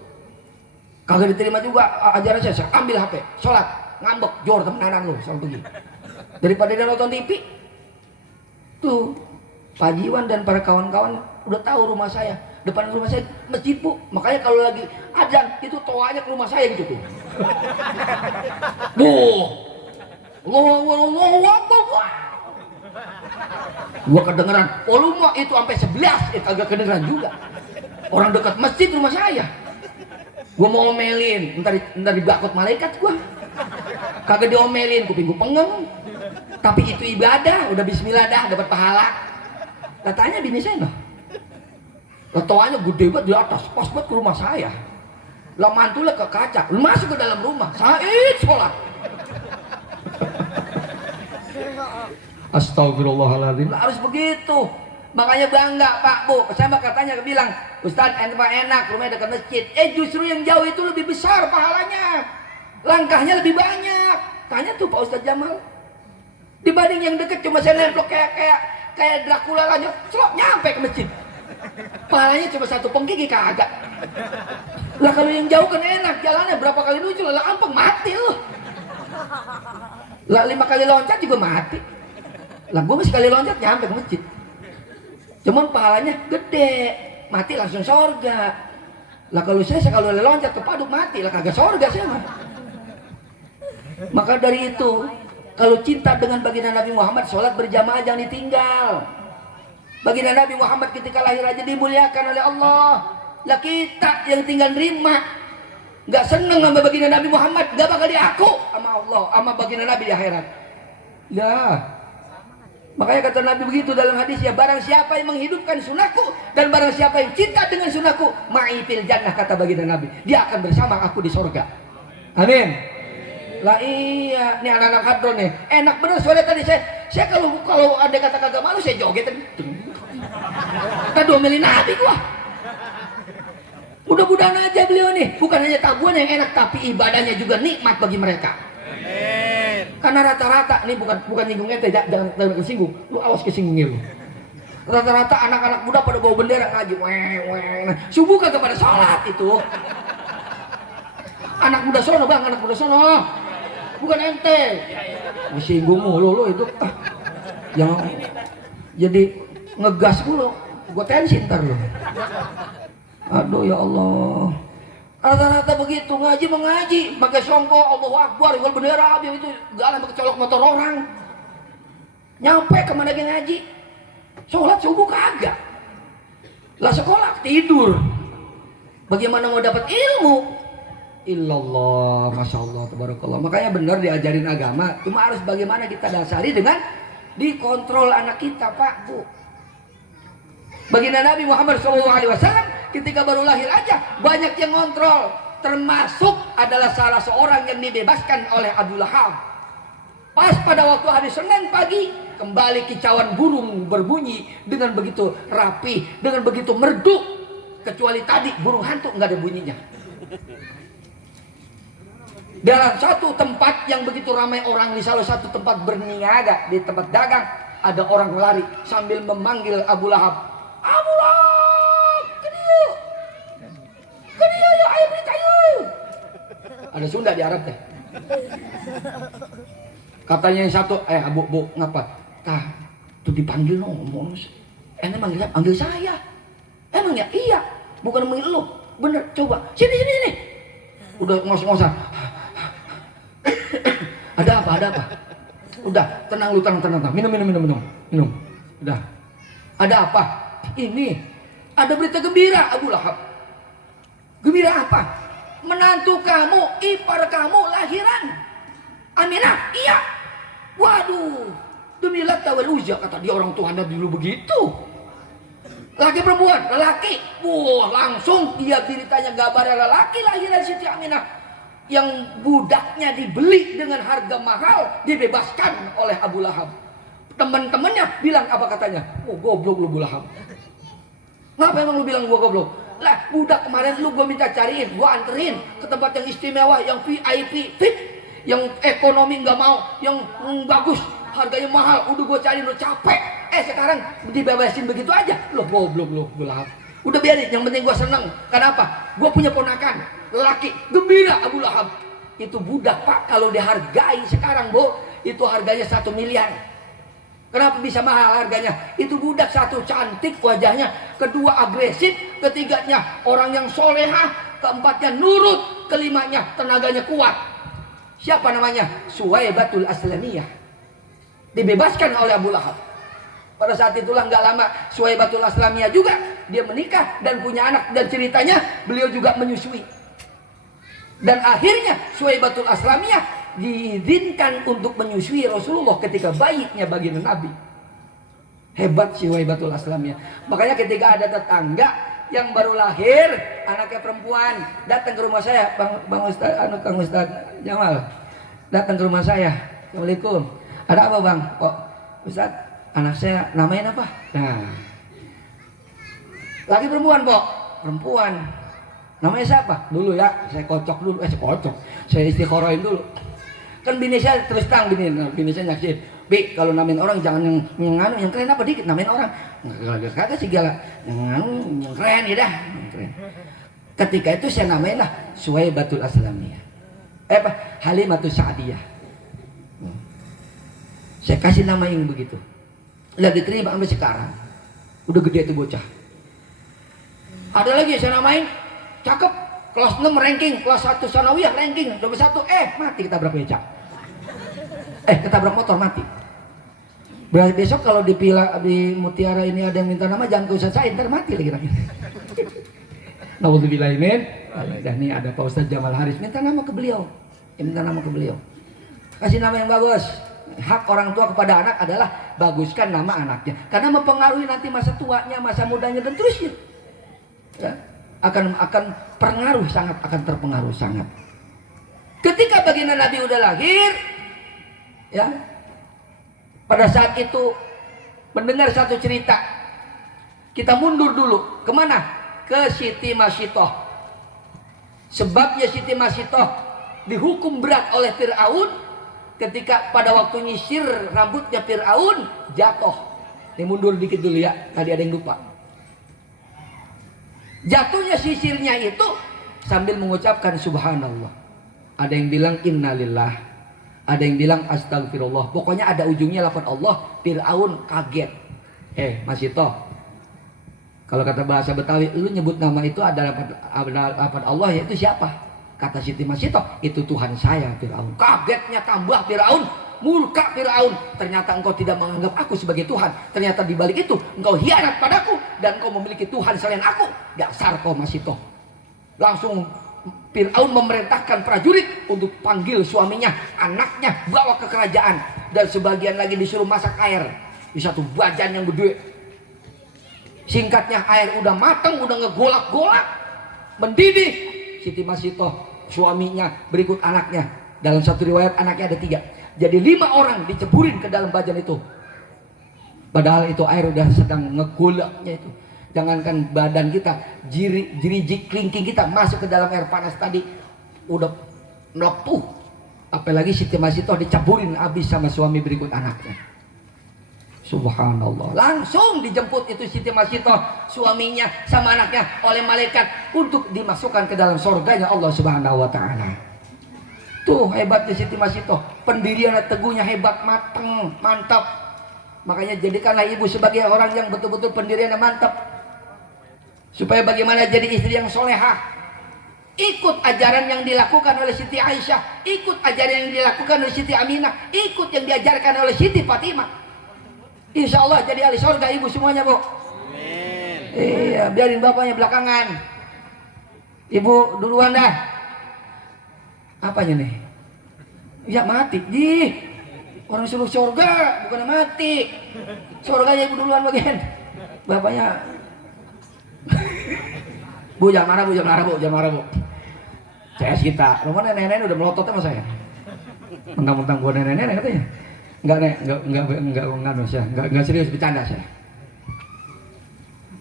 Kagak diterima juga ajaran saya ambil HP, sholat, ngambek, jor temenanan lu, sama pergi. Daripada dia nonton TV, tuh Pak Jiwan dan para kawan-kawan udah tahu rumah saya, depan rumah saya masjid Bu, makanya kalau lagi ajan itu toanya ke rumah saya gitu tuh. Gua kedengeran, volume itu sampai 11, agak kedengeran juga. Orang dekat masjid rumah saya. Gua mau omelin, ntar dibakut malaikat gua. Kagak diomelin, kuping gua pengen. Tapi itu ibadah, udah bismillah dah dapat pahala. Katanya bini saya noh. Toanya gede banget di atas, pas banget ke rumah saya. Lah mantulnya ke kaca, lu masuk ke dalam rumah, Said sholat. Astagfirullahaladzim, harus begitu. Makanya bangga Pak Bu, saya mah katanya bilang, Ustadz enak rumahnya dekat masjid. Justru yang jauh itu lebih besar pahalanya, langkahnya lebih banyak. Tanya tuh Pak Ustadz Jamal. Dibanding yang deket cuma saya nemplok kayak Dracula lah, nyampe ke masjid. Pahalanya cuma satu penggigi kagak. Lah kalau yang jauh kan enak, jalannya berapa kali muncul, lah ampeng mati loh. Lah 5 kali loncat juga mati. Lah gue sekali loncat nyampe ke masjid. Cuman pahalanya gede. mati langsung sorga. Lah kalau saya kalau loncat ke paduk mati lah kagak sorga saya mah. Maka dari itu kalau cinta dengan baginda Nabi Muhammad, sholat berjamaah jangan ditinggal. Baginda Nabi Muhammad ketika lahir aja dimuliakan oleh Allah. Lah kita yang tinggal nerima, nggak seneng sama baginda Nabi Muhammad, nggak bakal diaku sama Allah, sama baginda Nabi di akhirat. Ya, makanya kata Nabi begitu dalam hadisnya, barang siapa yang menghidupkan sunahku dan barang siapa yang cinta dengan sunahku, ma'i fil jannah, kata baginda Nabi, dia akan bersama aku di sorga. Amin. Lah iya, nih anak-anak hadron nih, enak bener sore tadi saya kalau ada kata kagak malu saya joget tadi. Kita domelin Nabi gua. Mudah-mudahan aja beliau nih bukan hanya tabuhan yang enak tapi ibadahnya juga nikmat bagi mereka. Amin. Karena rata-rata nih bukan nyinggung ente, jangan kesinggung. Lu awas kesinggungnya lu. Rata-rata anak-anak muda pada bawa bendera ngaji, nah, subuh kagak pada sholat itu. Anak muda sono bang, anak muda sono. Bukan ente. Singgung mulu lu itu. Yang jadi ngegas mulu. Gua tensi ntar lu. Aduh ya Allah. Rata-rata begitu ngaji mengaji, pakai songkok, Allahu Akbar, gol bendera, habis itu galang pakai colok motor orang. Nyampe kemana lagi ngaji? Sholat subuh kagak. Lah sekolah tidur. Bagaimana mau dapat ilmu? Illallah, masya Allah, tabarakallah. Makanya benar diajarin agama. Cuma harus bagaimana kita dasari dengan dikontrol anak kita, Pak, Bu. Baginda Nabi Muhammad SAW ketika baru lahir aja banyak yang ngontrol, termasuk adalah salah seorang yang dibebaskan oleh Abu Lahab. Pas pada waktu hari Senin pagi kembali kicauan burung berbunyi dengan begitu rapi, dengan begitu merdu, kecuali tadi burung hantu nggak ada bunyinya. Dalam satu tempat yang begitu ramai orang, di salah satu tempat berniaga, di tempat dagang, ada orang lari sambil memanggil Abu Lahab. Abu Lahab, ke dia ya, ayo berita yuk. Ada Sunda di Arab teh. Katanya yang satu, bu, ngapa? Tah, tuh dipanggil ngomong. Enak manggil saya. Emang ya? Iya. Bukan manggil lu. Bener, coba. Sini. Udah ngos-ngosan. Ada apa? Udah, tenang lu, tenang. Minum. Udah. Ada apa? Ini ada berita gembira, Abu Lahab. Gembira apa? Menantu kamu, ipar kamu lahiran. Aminah, iya. Waduh, demi Lata wal Uzza, kata dia orang tuanya dulu begitu. Laki perempuan, lelaki. Wah, langsung dia beritanya gambarnya lelaki lahiran Siti Aminah. Yang budaknya dibeli dengan harga mahal, dibebaskan oleh Abu Lahab. Teman-temannya bilang apa katanya? Oh, goblok lu Abu Lahab. Ngapa emang lu bilang gua goblok? Lah, budak kemarin lu gua minta cariin, gua anterin ke tempat yang istimewa, yang VIP, fit, yang ekonomi nggak mau, yang bagus, harganya mahal, udah gua cariin, lu capek. Sekarang dibebasin begitu aja. Lu goblok lu Abu Lahab. Udah biarin, yang penting gua seneng. Kenapa? Gua punya ponakan, lelaki, gembira Abu Lahab. Itu budak, Pak, kalau dihargai sekarang, Bu, itu harganya 1 miliar. Kenapa bisa mahal harganya? Itu budak, satu cantik wajahnya, kedua agresif, ketiganya orang yang solehah, keempatnya nurut, kelimanya tenaganya kuat. Siapa namanya? Suwaibatul Aslamiyah. Dibebaskan oleh Abu Lahab. Pada saat itulah nggak lama Suwaibatul Aslamiyah juga dia menikah dan punya anak, dan ceritanya beliau juga menyusui. Dan akhirnya Suwaibatul Aslamiyah diizinkan untuk menyusui Rasulullah ketika bayinya baginda Nabi. Hebat Suwaibatul Aslamiyah. Makanya ketika ada tetangga yang baru lahir, anaknya perempuan, datang ke rumah saya, Bang Ustaz, Kang Ustaz Jamal, datang ke rumah saya. Assalamualaikum. Ada apa Bang? Oh Ustaz, anak saya namain apa? Nah, laki perempuan Pok? Perempuan. Namanya siapa? Dulu ya, saya kocok dulu. Saya istiqorohin dulu. Kan bini saya terus terang, bini saya nyaksiin. Bi, kalau namain orang jangan yang keren apa dikit, namain orang. Kagak segala. Yang keren ya dah. Keren. Ketika itu saya namain lah Suwaibatul Aslamiyah. Halimatus Sa'diyah. Saya kasih nama yang begitu. Lah diterima sampai sekarang. Udah gede itu bocah. Ada lagi saya namain cakep, kelas 6 ranking, kelas 1 sanawiyah ranking, nomor 1, mati ketabrak becak. Ketabrak motor mati. Berarti besok kalau di Mutiara ini ada yang minta nama, jangan ke Ustaz Said, ntar mati lagi. Nauzubillahi min. Dan ini ada Pak Ustaz Jamal Haris, minta nama ke beliau. Minta nama ke beliau. Kasih nama yang bagus. Hak orang tua kepada anak adalah baguskan nama anaknya, karena mempengaruhi nanti masa tuanya, masa mudanya dan terusnya. Ya, akan pengaruh sangat, akan terpengaruh sangat. Ketika baginda Nabi udah lahir, ya, pada saat itu mendengar satu cerita. Kita mundur dulu kemana? Ke Siti Masitoh. Sebabnya Siti Masitoh dihukum berat oleh Fir'aun ketika pada waktu nyisir rambutnya Fir'aun jatuh. Ini mundur dikit dulu ya, tadi ada yang lupa. Jatuhnya sisirnya itu sambil mengucapkan subhanallah. Ada yang bilang innalillah, ada yang bilang astagfirullah. Pokoknya ada ujungnya lafaz Allah. Fir'aun kaget. Masitoh, kalau kata bahasa Betawi, lu nyebut nama itu ada lafaz Allah, yaitu siapa? Kata Siti Masitoh, itu Tuhan saya Fir'aun. Kagetnya tambah Fir'aun, murka Fir'aun. Ternyata engkau tidak menganggap aku sebagai Tuhan. Ternyata di balik itu engkau hianat padaku dan engkau memiliki Tuhan selain aku. Dasar kau Masitoh. Langsung Fir'aun memerintahkan prajurit untuk panggil suaminya, anaknya, bawa ke kerajaan. Dan sebagian lagi disuruh masak air di satu bajan yang gede. Singkatnya, air udah matang, udah ngegolak-golak, mendidih. Siti Masitoh, suaminya, berikut anaknya. Dalam satu riwayat anaknya ada 3. Jadi 5 orang diceburin ke dalam bajan itu. Padahal itu air udah sedang ngegolaknya itu. Jangankan badan kita, jerijik kelingking kita masuk ke dalam air panas tadi udah melepuh. Apalagi Siti Masitoh diceburin habis sama suami berikut anaknya. Subhanallah. Langsung dijemput itu Siti Masitoh, suaminya sama anaknya oleh malaikat untuk dimasukkan ke dalam surganya Allah Subhanahu wa taala. Tuh hebatnya Siti Masitoh, pendirian teguhnya hebat, matang, mantap. Makanya jadikanlah ibu sebagai orang yang betul-betul pendiriannya mantap. Supaya bagaimana jadi istri yang solehah. Ikut ajaran yang dilakukan oleh Siti Aisyah, ikut ajaran yang dilakukan oleh Siti Aminah, ikut yang diajarkan oleh Siti Fatimah. Insya Allah jadi ahli surga ibu semuanya, Bu. Amin. Iya, biarin bapaknya belakangan. Ibu duluan dah. Apanya nih? Ya mati. Orang suruh surga, bukan mati. Surganya ibu duluan bagian. Bapaknya. Bu jangan marah, Bu, jangan marah, Bu, jangan marah, Bu. Saya kita. Rumah nenek-nenek udah melotot sama saya. Mentang-mentang gua nenek-nenek katanya. Enggak serius, bercanda saya.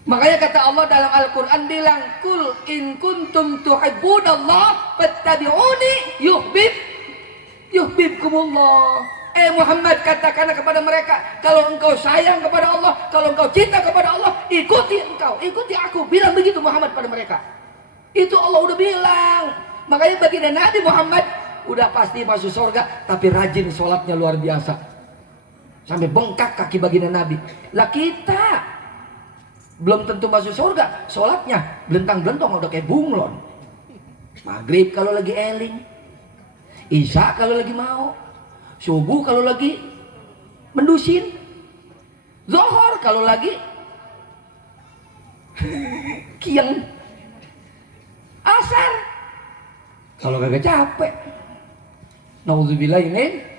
Makanya kata Allah dalam Al-Quran bilang, kul in kuntum tuhibbunallah fattabi'uni yuhibbukumullah. Muhammad, katakanlah kepada mereka, kalau engkau sayang kepada Allah, kalau engkau cinta kepada Allah, ikuti aku. Bilang begitu Muhammad pada mereka. Itu Allah udah bilang. Makanya baginda Nabi Muhammad udah pasti masuk surga, tapi rajin sholatnya luar biasa. Sampai bengkak kaki baginda Nabi. Lah kita belum tentu masuk surga, sholatnya belentang-belentong udah kayak bunglon. Maghrib kalau lagi eling, Isya kalau lagi mau, subuh kalau lagi mendusin, Zuhur kalau lagi kiang, asar kalau kagak capek. Nauzubillahi min.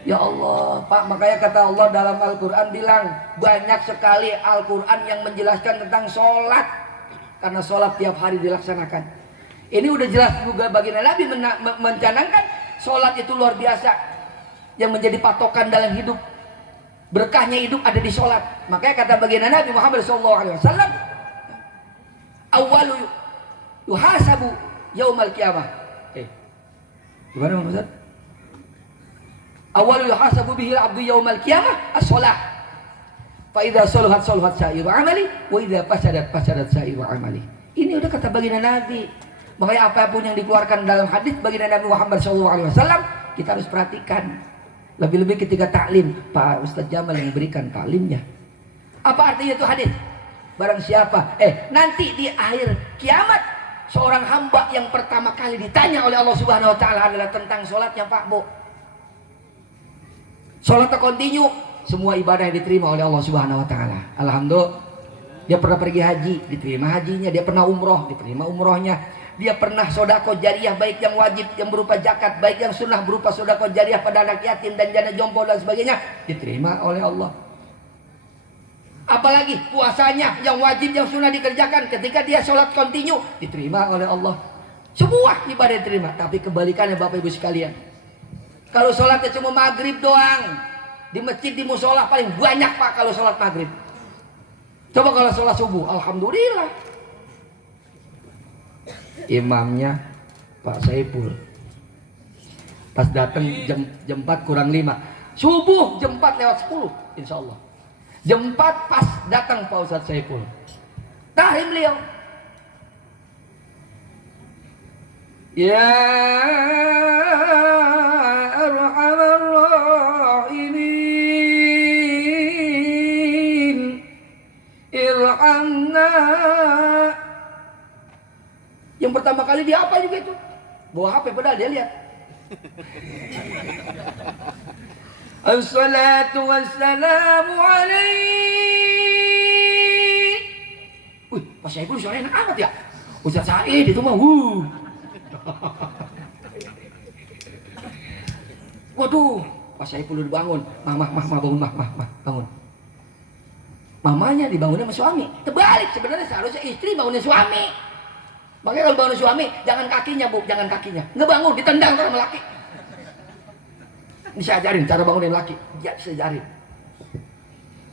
Ya Allah, Pak, makanya kata Allah dalam Al-Quran bilang, banyak sekali Al-Quran yang menjelaskan tentang sholat. Karena sholat tiap hari dilaksanakan. Ini udah jelas juga baginda Nabi mencanangkan sholat itu luar biasa. Yang menjadi patokan dalam hidup. Berkahnya hidup ada di sholat. Makanya kata baginda Nabi Muhammad SAW, awwalu yuhasabu yaumal qiyamah. Gimana Pak Ustaz? Awwalu yuhasabu bihi al-'abdu yaumal qiyamah as-shalah. Fa idza salahat salahat sa'iru amali wa idza fasadat sa'iru amali. Ini udah kata baginda Nabi. Makanya apapun yang dikeluarkan dalam hadis baginda Nabi Muhammad SAW, kita harus perhatikan. Lebih-lebih ketika taklim, Pak Ustaz Jamal yang berikan taklimnya. Apa artinya itu hadis? Barang siapa nanti di akhir kiamat seorang hamba yang pertama kali ditanya oleh Allah Subhanahu wa taala adalah tentang sholatnya, Pak Bu. Sholatnya kontinu, semua ibadah yang diterima oleh Allah Subhanahu wa taala. Alhamdulillah. Dia pernah pergi haji, diterima hajinya. Dia pernah umroh, diterima umrohnya. Dia pernah sodako jariah, baik yang wajib yang berupa zakat, baik yang sunnah berupa sodako jariah pada anak yatim dan janda jompo dan sebagainya, diterima oleh Allah. Apalagi puasanya yang wajib yang sunnah dikerjakan, ketika dia sholat kontinu diterima oleh Allah. Semua ibadah diterima. Tapi kebalikannya Bapak Ibu sekalian, kalau sholatnya cuma maghrib doang, di masjid di musola paling banyak Pak kalau sholat maghrib. Coba kalau sholat subuh, alhamdulillah imamnya Pak Saiful pas datang jam 4 kurang 5, subuh jam 4 lewat 10 insya Allah. Jam 4 pas datang Pak Ustadz Saiful, tahrim beliau, ya arhamar rahimin irhamna. Yang pertama kali dia apa juga itu, bawa HP padahal dia lihat. Assalatu wassalamu alaihi. Wih, Pak Saiful suaranya enak amat ya. Ustaz Said itu mah Waduh, Pak Saiful udah bangun. Mah bangun, bangun. Mamanya dibangunnya sama suami. Terbalik sebenarnya, seharusnya istri bangunnya suami. Makanya kalau bangun suami, jangan kakinya Bu, jangan kakinya. Ngebangun, ditendang sama laki. Ini saya ajarin cara bangunin laki. Ya, saya ajarin.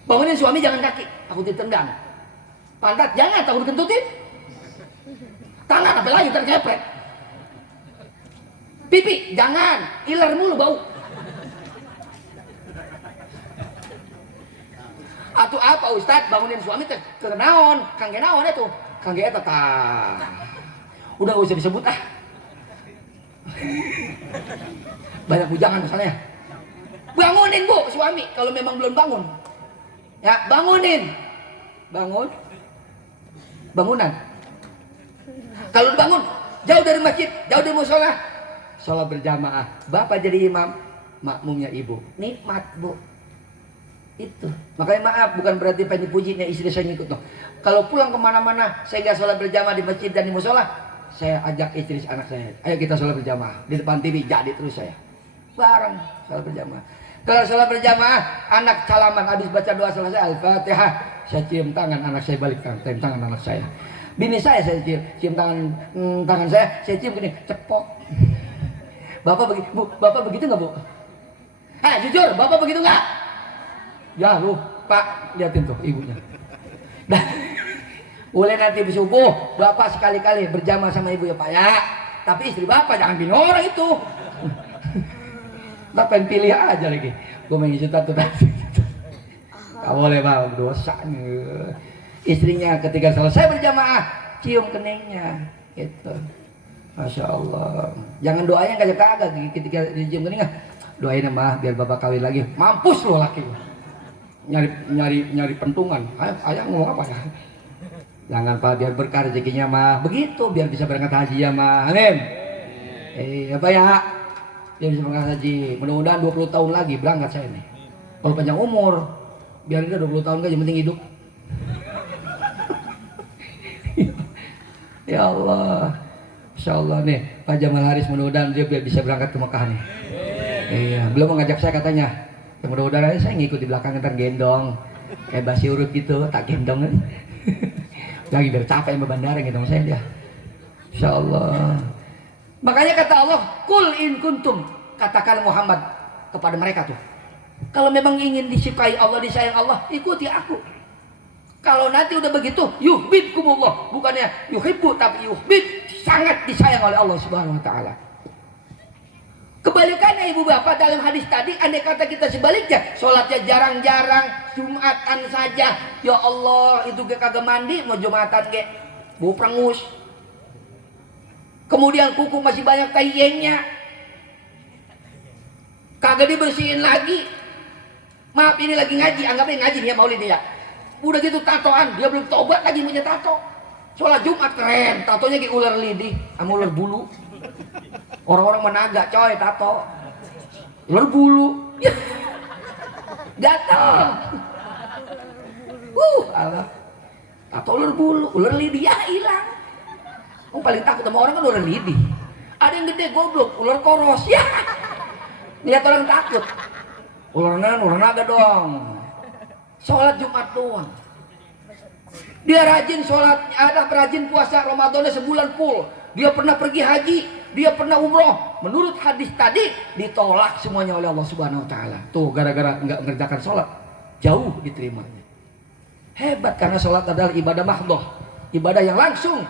Bangunin suami jangan kaki, takut ditendang. Pantat jangan, takut kentutin. Tangan apa lagi terkepret. Pipi jangan, iler mulu bau. Atau apa Ustad bangunin suami teh kenaon, kangge naon itu? Kangge eta tah. Udah gak usah disebut ah. Banyak bujangan misalnya. Bangunin Bu suami kalau memang belum bangun. Ya, bangunin. Bangunan. Kalau udah bangun, jauh dari masjid, jauh dari musola. Sholat berjamaah. Bapak jadi imam, makmumnya ibu. Nikmat Bu. Itu. Makanya maaf, bukan berarti pengen dipujinya istri saya ngikut no. Kalau pulang kemana-mana, saya nggak sholat berjamaah di masjid dan di musola, saya ajak istri anak saya, ayo kita sholat berjamaah di depan TV, jadi terus saya bareng sholat berjamaah. Kalau sholat berjamaah, anak salaman habis baca doa selesai Al-Fatihah, saya cium tangan anak saya, balik tangan anak saya. Bini saya cium tangan saya cium gini, cepok. Bapak begitu nggak Bu? Jujur, Bapak begitu nggak? Ya lu, Pak, liatin tuh ibunya. Nah, boleh nanti subuh Bapak sekali-kali berjamaah sama ibu ya Pak ya. Tapi istri Bapak jangan bini orang itu. Bapak pilih aja lagi. Gue mengisi satu tadi. Gak boleh Pak, dosa nih. Istrinya ketika selesai berjamaah cium keningnya, gitu. Masya Allah. Jangan doanya kagak ketika dicium keningnya. Doain mah biar Bapak kawin lagi. Mampus lo laki. Nyari pentungan. Ayah ngomong apa ya? Jangan Pak, biar berkah rezekinya mah. Begitu biar bisa berangkat haji ya mah. Amin. Apa ya? Biar bisa berangkat haji. Mudah-mudahan 20 tahun lagi berangkat saya nih. Kalau panjang umur, biar dia 20 tahun kan yang penting hidup. Ya Allah. Insya Allah nih Pak Jamal Haris, mudah-mudahan dia biar bisa berangkat ke Mekah nih. Iya, belum mengajak saya katanya. Ya, mudah-mudahan saya ngikut di belakang ntar gendong. Kayak basi urut gitu, tak gendong. Lagi biar capek sama bandara gendong saya dia. Insya Allah. Makanya kata Allah, Kul in kuntum, katakan Muhammad kepada mereka tuh, kalau memang ingin disukai Allah, disayang Allah, ikuti aku. Kalau nanti udah begitu, yuhibbukumullah, bukannya yuhibbu tapi yuhib, sangat disayang oleh Allah Subhanahu wa taala. Kebalikannya ibu bapak dalam hadis tadi, andai kata kita sebaliknya, sholatnya jarang-jarang, Jumatan saja, ya Allah itu gak kagak mandi, mau Jumatan gak bau prengus. Kemudian kuku masih banyak tayengnya, kagak dibersihin lagi. Maaf ini lagi ngaji, anggapnya ngaji nih ya maulid ya. Udah gitu tatoan, dia belum tobat lagi punya tato. Sholat Jumat keren, tatonya kayak ular lidi sama ular bulu. Orang-orang menaga coy tato. Ular bulu. Gatal. Allah. Tato ular bulu, ular lidi ya hilang. Oh, paling takut sama orang kan ular lidi. Ada yang gede goblok, ular koros. Ya. Lihat orang takut. Ular naga dong. Sholat Jumat doang. Dia rajin sholat, ada rajin puasa Ramadannya sebulan full. Dia pernah pergi haji, dia pernah umroh. Menurut hadis tadi ditolak semuanya oleh Allah Subhanahu Wa Taala. Tuh gara-gara nggak mengerjakan sholat, jauh diterimanya. Hebat karena sholat adalah ibadah mahdoh, ibadah yang langsung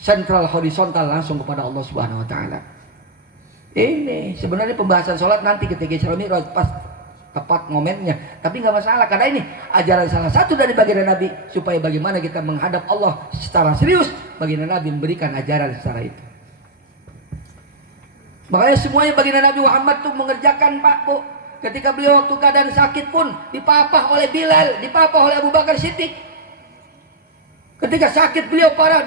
sentral horizontal langsung kepada Allah Subhanahu Wa Taala. Ini sebenarnya pembahasan sholat nanti ketika Isra Mi'raj pas tepat momennya, tapi nggak masalah karena ini ajaran salah satu dari baginda Nabi supaya bagaimana kita menghadap Allah secara serius. Baginda Nabi memberikan ajaran secara itu. Makanya semuanya baginda Nabi Muhammad tuh mengerjakan Pak Bu. Ketika beliau waktu keadaan sakit pun dipapah oleh Bilal, dipapah oleh Abu Bakar Siddiq. Ketika sakit beliau parah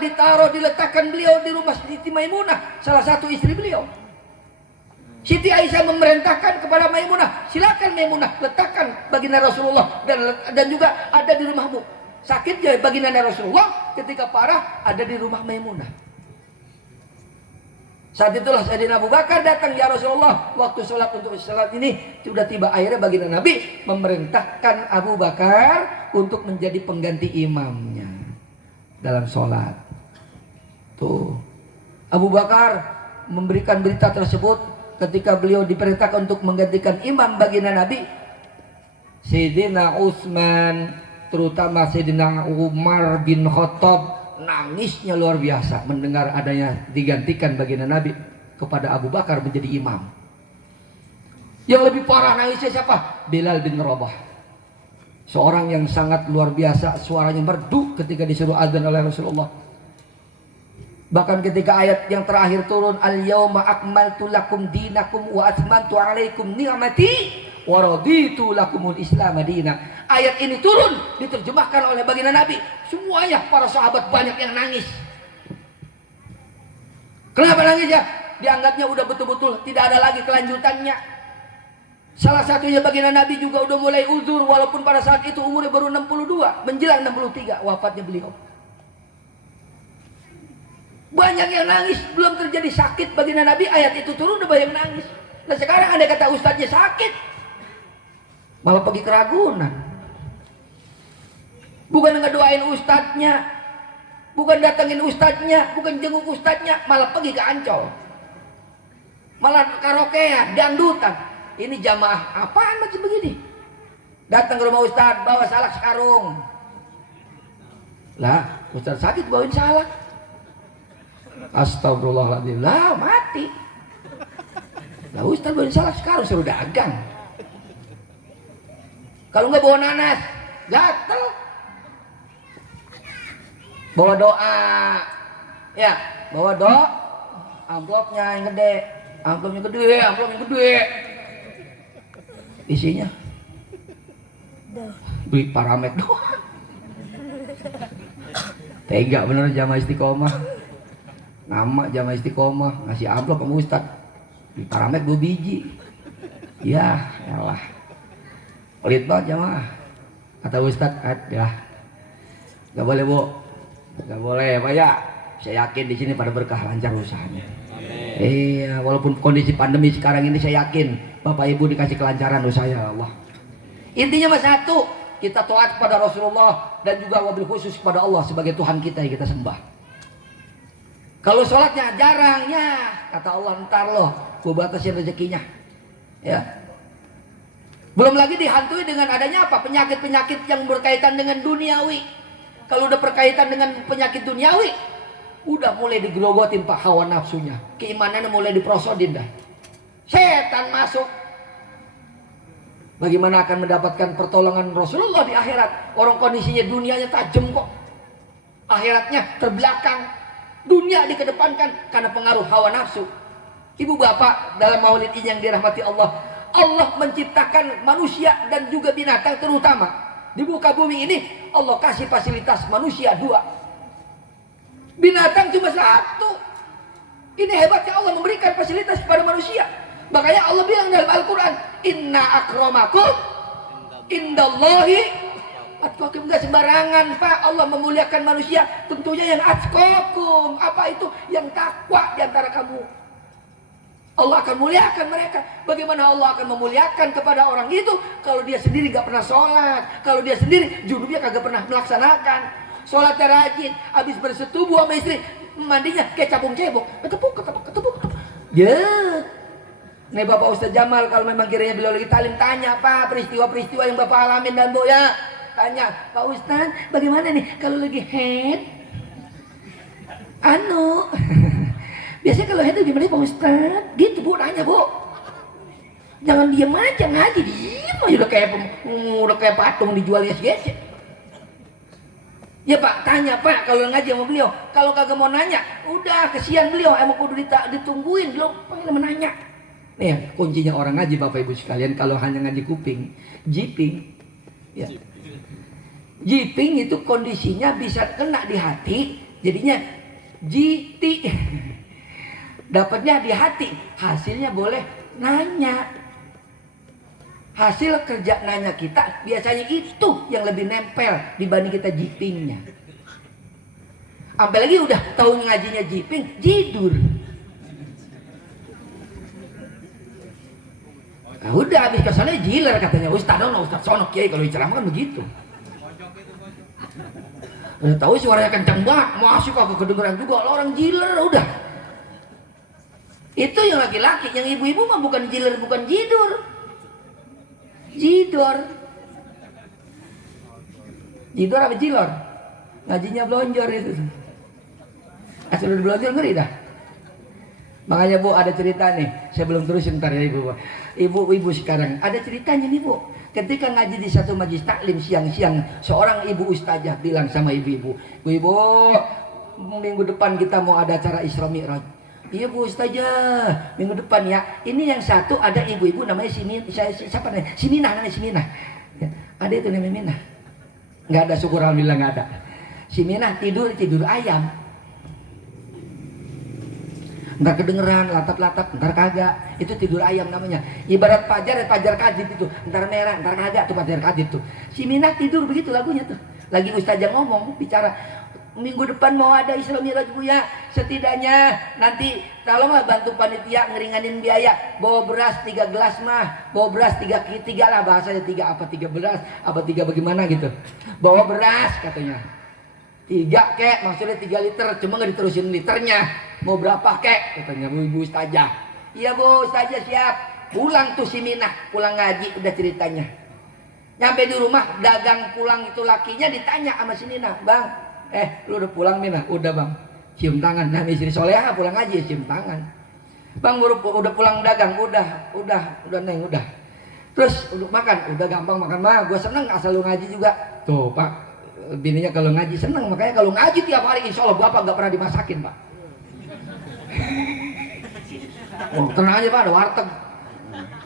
diletakkan beliau di rumah Siti Maimunah, salah satu istri beliau. Siti Aisyah memerintahkan kepada Maimunah, silakan Maimunah letakkan baginda Rasulullah dan juga ada di rumahmu. Sakit ya baginda Rasulullah, ketika parah ada di rumah Maimunah. Saat itulah Sayyidina Abu Bakar datang, ya Rasulullah, waktu sholat untuk sholat ini sudah tiba. Akhirnya baginda Nabi memerintahkan Abu Bakar untuk menjadi pengganti imamnya dalam sholat. Tuh, Abu Bakar memberikan berita tersebut ketika beliau diperintahkan untuk menggantikan imam baginda Nabi. Sayyidina Utsman, terutama Sayyidina Umar bin Khattab, nangisnya luar biasa mendengar adanya digantikan baginda Nabi kepada Abu Bakar menjadi imam. Yang lebih parah nangisnya siapa? Bilal bin Rabah, seorang yang sangat luar biasa, suaranya merdu ketika disuruh azan oleh Rasulullah. Bahkan ketika ayat yang terakhir turun, al-yauma akmaltu lakum dinakum wa atmamtu alaikum ni'mati wa raditu lakumul islam madina. Ayat ini turun diterjemahkan oleh baginda Nabi. Semuanya para sahabat banyak yang nangis. Kenapa nangis ya? Dianggapnya udah betul-betul tidak ada lagi kelanjutannya. Salah satunya baginda Nabi juga udah mulai uzur, walaupun pada saat itu umurnya baru 62, menjelang 63 wafatnya beliau. Banyak yang nangis, belum terjadi sakit baginda Nabi, ayat itu turun udah banyak nangis. Nah sekarang ada kata ustadznya sakit, malah pergi ke Ragunan. Bukan ngedoain ustadznya, bukan datengin ustadznya, bukan jenguk ustadznya, malah pergi ke Ancol, malah karaokean, dangdutan. Ini jamaah apaan macam begini? Datang ke rumah ustadz, bawa salak sekarung. Lah ustadz sakit bawain salak. Astagfirullahaladzim, lah mati. Lah ustaz bawain salak sekarang suruh dagang. Kalau nggak bawa nanas, gatel. Bawa doa, ya, bawa doa. Amplopnya yang gede, amplopnya gede. Isinya beli paramet doang. Tega bener jamaah istiqomah. Nama jamaah istiqomah ngasih amplop sama ustad, di paramet 2 biji. Ya elah, pelit banget jamaah. Kata ustad, ya nggak boleh bu, nggak boleh pak ya. Saya yakin di sini pada berkah lancar usahanya. Iya, walaupun kondisi pandemi sekarang ini saya yakin bapak ibu dikasih kelancaran usaha ya Allah. Intinya mas satu, kita taat kepada Rasulullah dan juga wabil khusus kepada Allah sebagai Tuhan kita yang kita sembah. Kalau sholatnya jarang, ya kata Allah ntar loh, gue batasin rezekinya. Ya. Belum lagi dihantui dengan adanya apa? Penyakit-penyakit yang berkaitan dengan duniawi. Kalau udah berkaitan dengan penyakit duniawi, udah mulai digerogotin pak hawa nafsunya. Keimanannya mulai diprosodin dah. Setan masuk. Bagaimana akan mendapatkan pertolongan Rasulullah di akhirat? Orang kondisinya dunianya tajam kok. Akhiratnya terbelakang. Dunia dikedepankan karena pengaruh hawa nafsu. Ibu bapak dalam maulid ini yang dirahmati Allah, Allah menciptakan manusia dan juga binatang terutama Di muka bumi ini Allah kasih fasilitas manusia 2. Binatang cuma 1. Ini hebatnya Allah memberikan fasilitas kepada manusia. Makanya Allah bilang dalam Al-Quran, inna akramakum indallahi atqakum. Enggak sembarangan Pak Allah memuliakan manusia, tentunya yang atqakum. Apa itu? Yang takwa di antara kamu. Allah akan muliakan mereka. Bagaimana Allah akan memuliakan kepada orang itu kalau dia sendiri gak pernah sholat, kalau dia sendiri junubnya kagak pernah melaksanakan. Sholatnya rajin, habis bersetubuh sama istri, mandinya kayak capung cebok, ketepuk. Ya, nih Bapak Ustaz Jamal kalau memang kiranya beliau lagi talim, tanya Pak peristiwa-peristiwa yang Bapak alamin dan Bu ya. Tanya, Pak Ustaz bagaimana nih kalau lagi head? Biasanya kalau head itu gimana Pak Ustaz? Gitu Bu, nanya Bu. Jangan diem aja ngaji, diem aja udah kayak patung dijual yes. Ya Pak, tanya Pak kalau ngaji sama beliau. Kalau kagak mau nanya, udah kesian beliau, emang kudu ditungguin beliau pengen menanya. Nih ya, kuncinya orang ngaji Bapak Ibu sekalian, kalau hanya ngaji kuping, jiping. Ya. Jiping itu kondisinya bisa kena di hati, jadinya jiti. Dapatnya di hati, hasilnya boleh nanya. Hasil kerja nanya kita biasanya itu yang lebih nempel dibanding kita jipingnya. Apalagi udah tahu ngajinya jiping, jidur. Nah, udah habis kesana jiler katanya Ustaz sono kiai kalau ceramah kan begitu. Udah tahu suaranya kencang banget, masuk aku kedengeran juga orang jiler udah. Itu yang laki-laki, yang ibu-ibu mah bukan jiler, bukan jidur. Jidor apa jilor? Ngajinya blonjor itu. Asal blonjor ngeri dah. Makanya Bu ada cerita nih, saya belum terusin ntar ya Ibu. Ibu sekarang ada ceritanya nih Bu. Ketika ngaji di satu majlis taklim siang-siang, seorang ibu ustazah bilang sama ibu-ibu, "Ibu, minggu depan kita mau ada acara Isra Mi'raj." Iya Bu Ustazah, minggu depan ya. Ini yang satu ada ibu-ibu namanya siapa namanya? Siminah namanya Siminah. Ya, ada itu namanya Minah. Nggak ada, syukur alhamdulillah nggak ada. Siminah tidur ayam. Ntar kedengeran latap-latap, ntar kagak. Itu tidur ayam namanya. Ibarat pajar kadit itu. Ntar merah, ntar kagak tuh pajar kadit tuh. Siminah tidur begitu lagunya tuh. Lagi Ustazah ngomong bicara. Minggu depan mau ada Isra Mi'raj Bu ya. Setidaknya nanti tolonglah bantu panitia ngeringanin biaya. Bawa beras 3 gelas mah. Bawa beras 3 lah bahasanya 3 apa 3 beras apa 3 bagaimana gitu. Bawa beras katanya. 3 kek maksudnya 3 liter, cuma nggak diterusin liternya. Mau berapa kek katanya Bu Ibu Ustazah. Iya Bu Ustazah siap. Pulang tuh si Minah, pulang ngaji udah ceritanya. Nyampe di rumah dagang pulang itu lakinya ditanya sama si Minah, "Bang, lu udah pulang Minah?" "Udah Bang." Cium tangan. Nah istri soleha pulang aja cium tangan. "Bang udah pulang dagang?" Udah Neng udah." "Terus udah makan?" "Udah gampang makan mah, gue seneng asal lu ngaji juga." Tuh Pak, bininya kalau ngaji seneng, makanya kalau ngaji tiap hari insya Allah Bapak gak pernah dimasakin Pak. Oh, tenang aja Pak, ada warteg.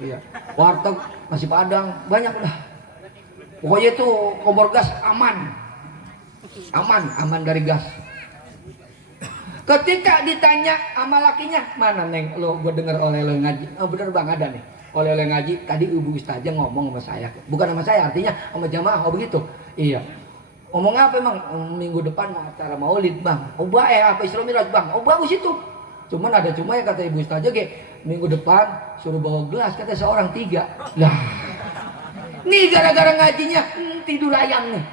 Iya, warteg nasi padang banyak udah. Pokoknya itu kompor gas aman dari gas. Ketika ditanya sama lakinya, "Mana Neng, lo gue denger oleh-oleh ngaji." "Oh bener Bang ada nih, oleh-oleh ngaji. Tadi Ibu Ustazah ngomong sama saya." "Bukan sama saya, artinya sama jamaah." "Oh begitu." "Iya." "Ngomong apa Bang?" "Minggu depan mau acara maulid Bang." "Oh apa Isra Mi'raj Bang?" "Oh bagus itu. Cuman ada cuma ya kata Ibu Ustazah minggu depan suruh bawa gelas kata seorang 3." Lah nih gara-gara ngajinya tidur ayam nih.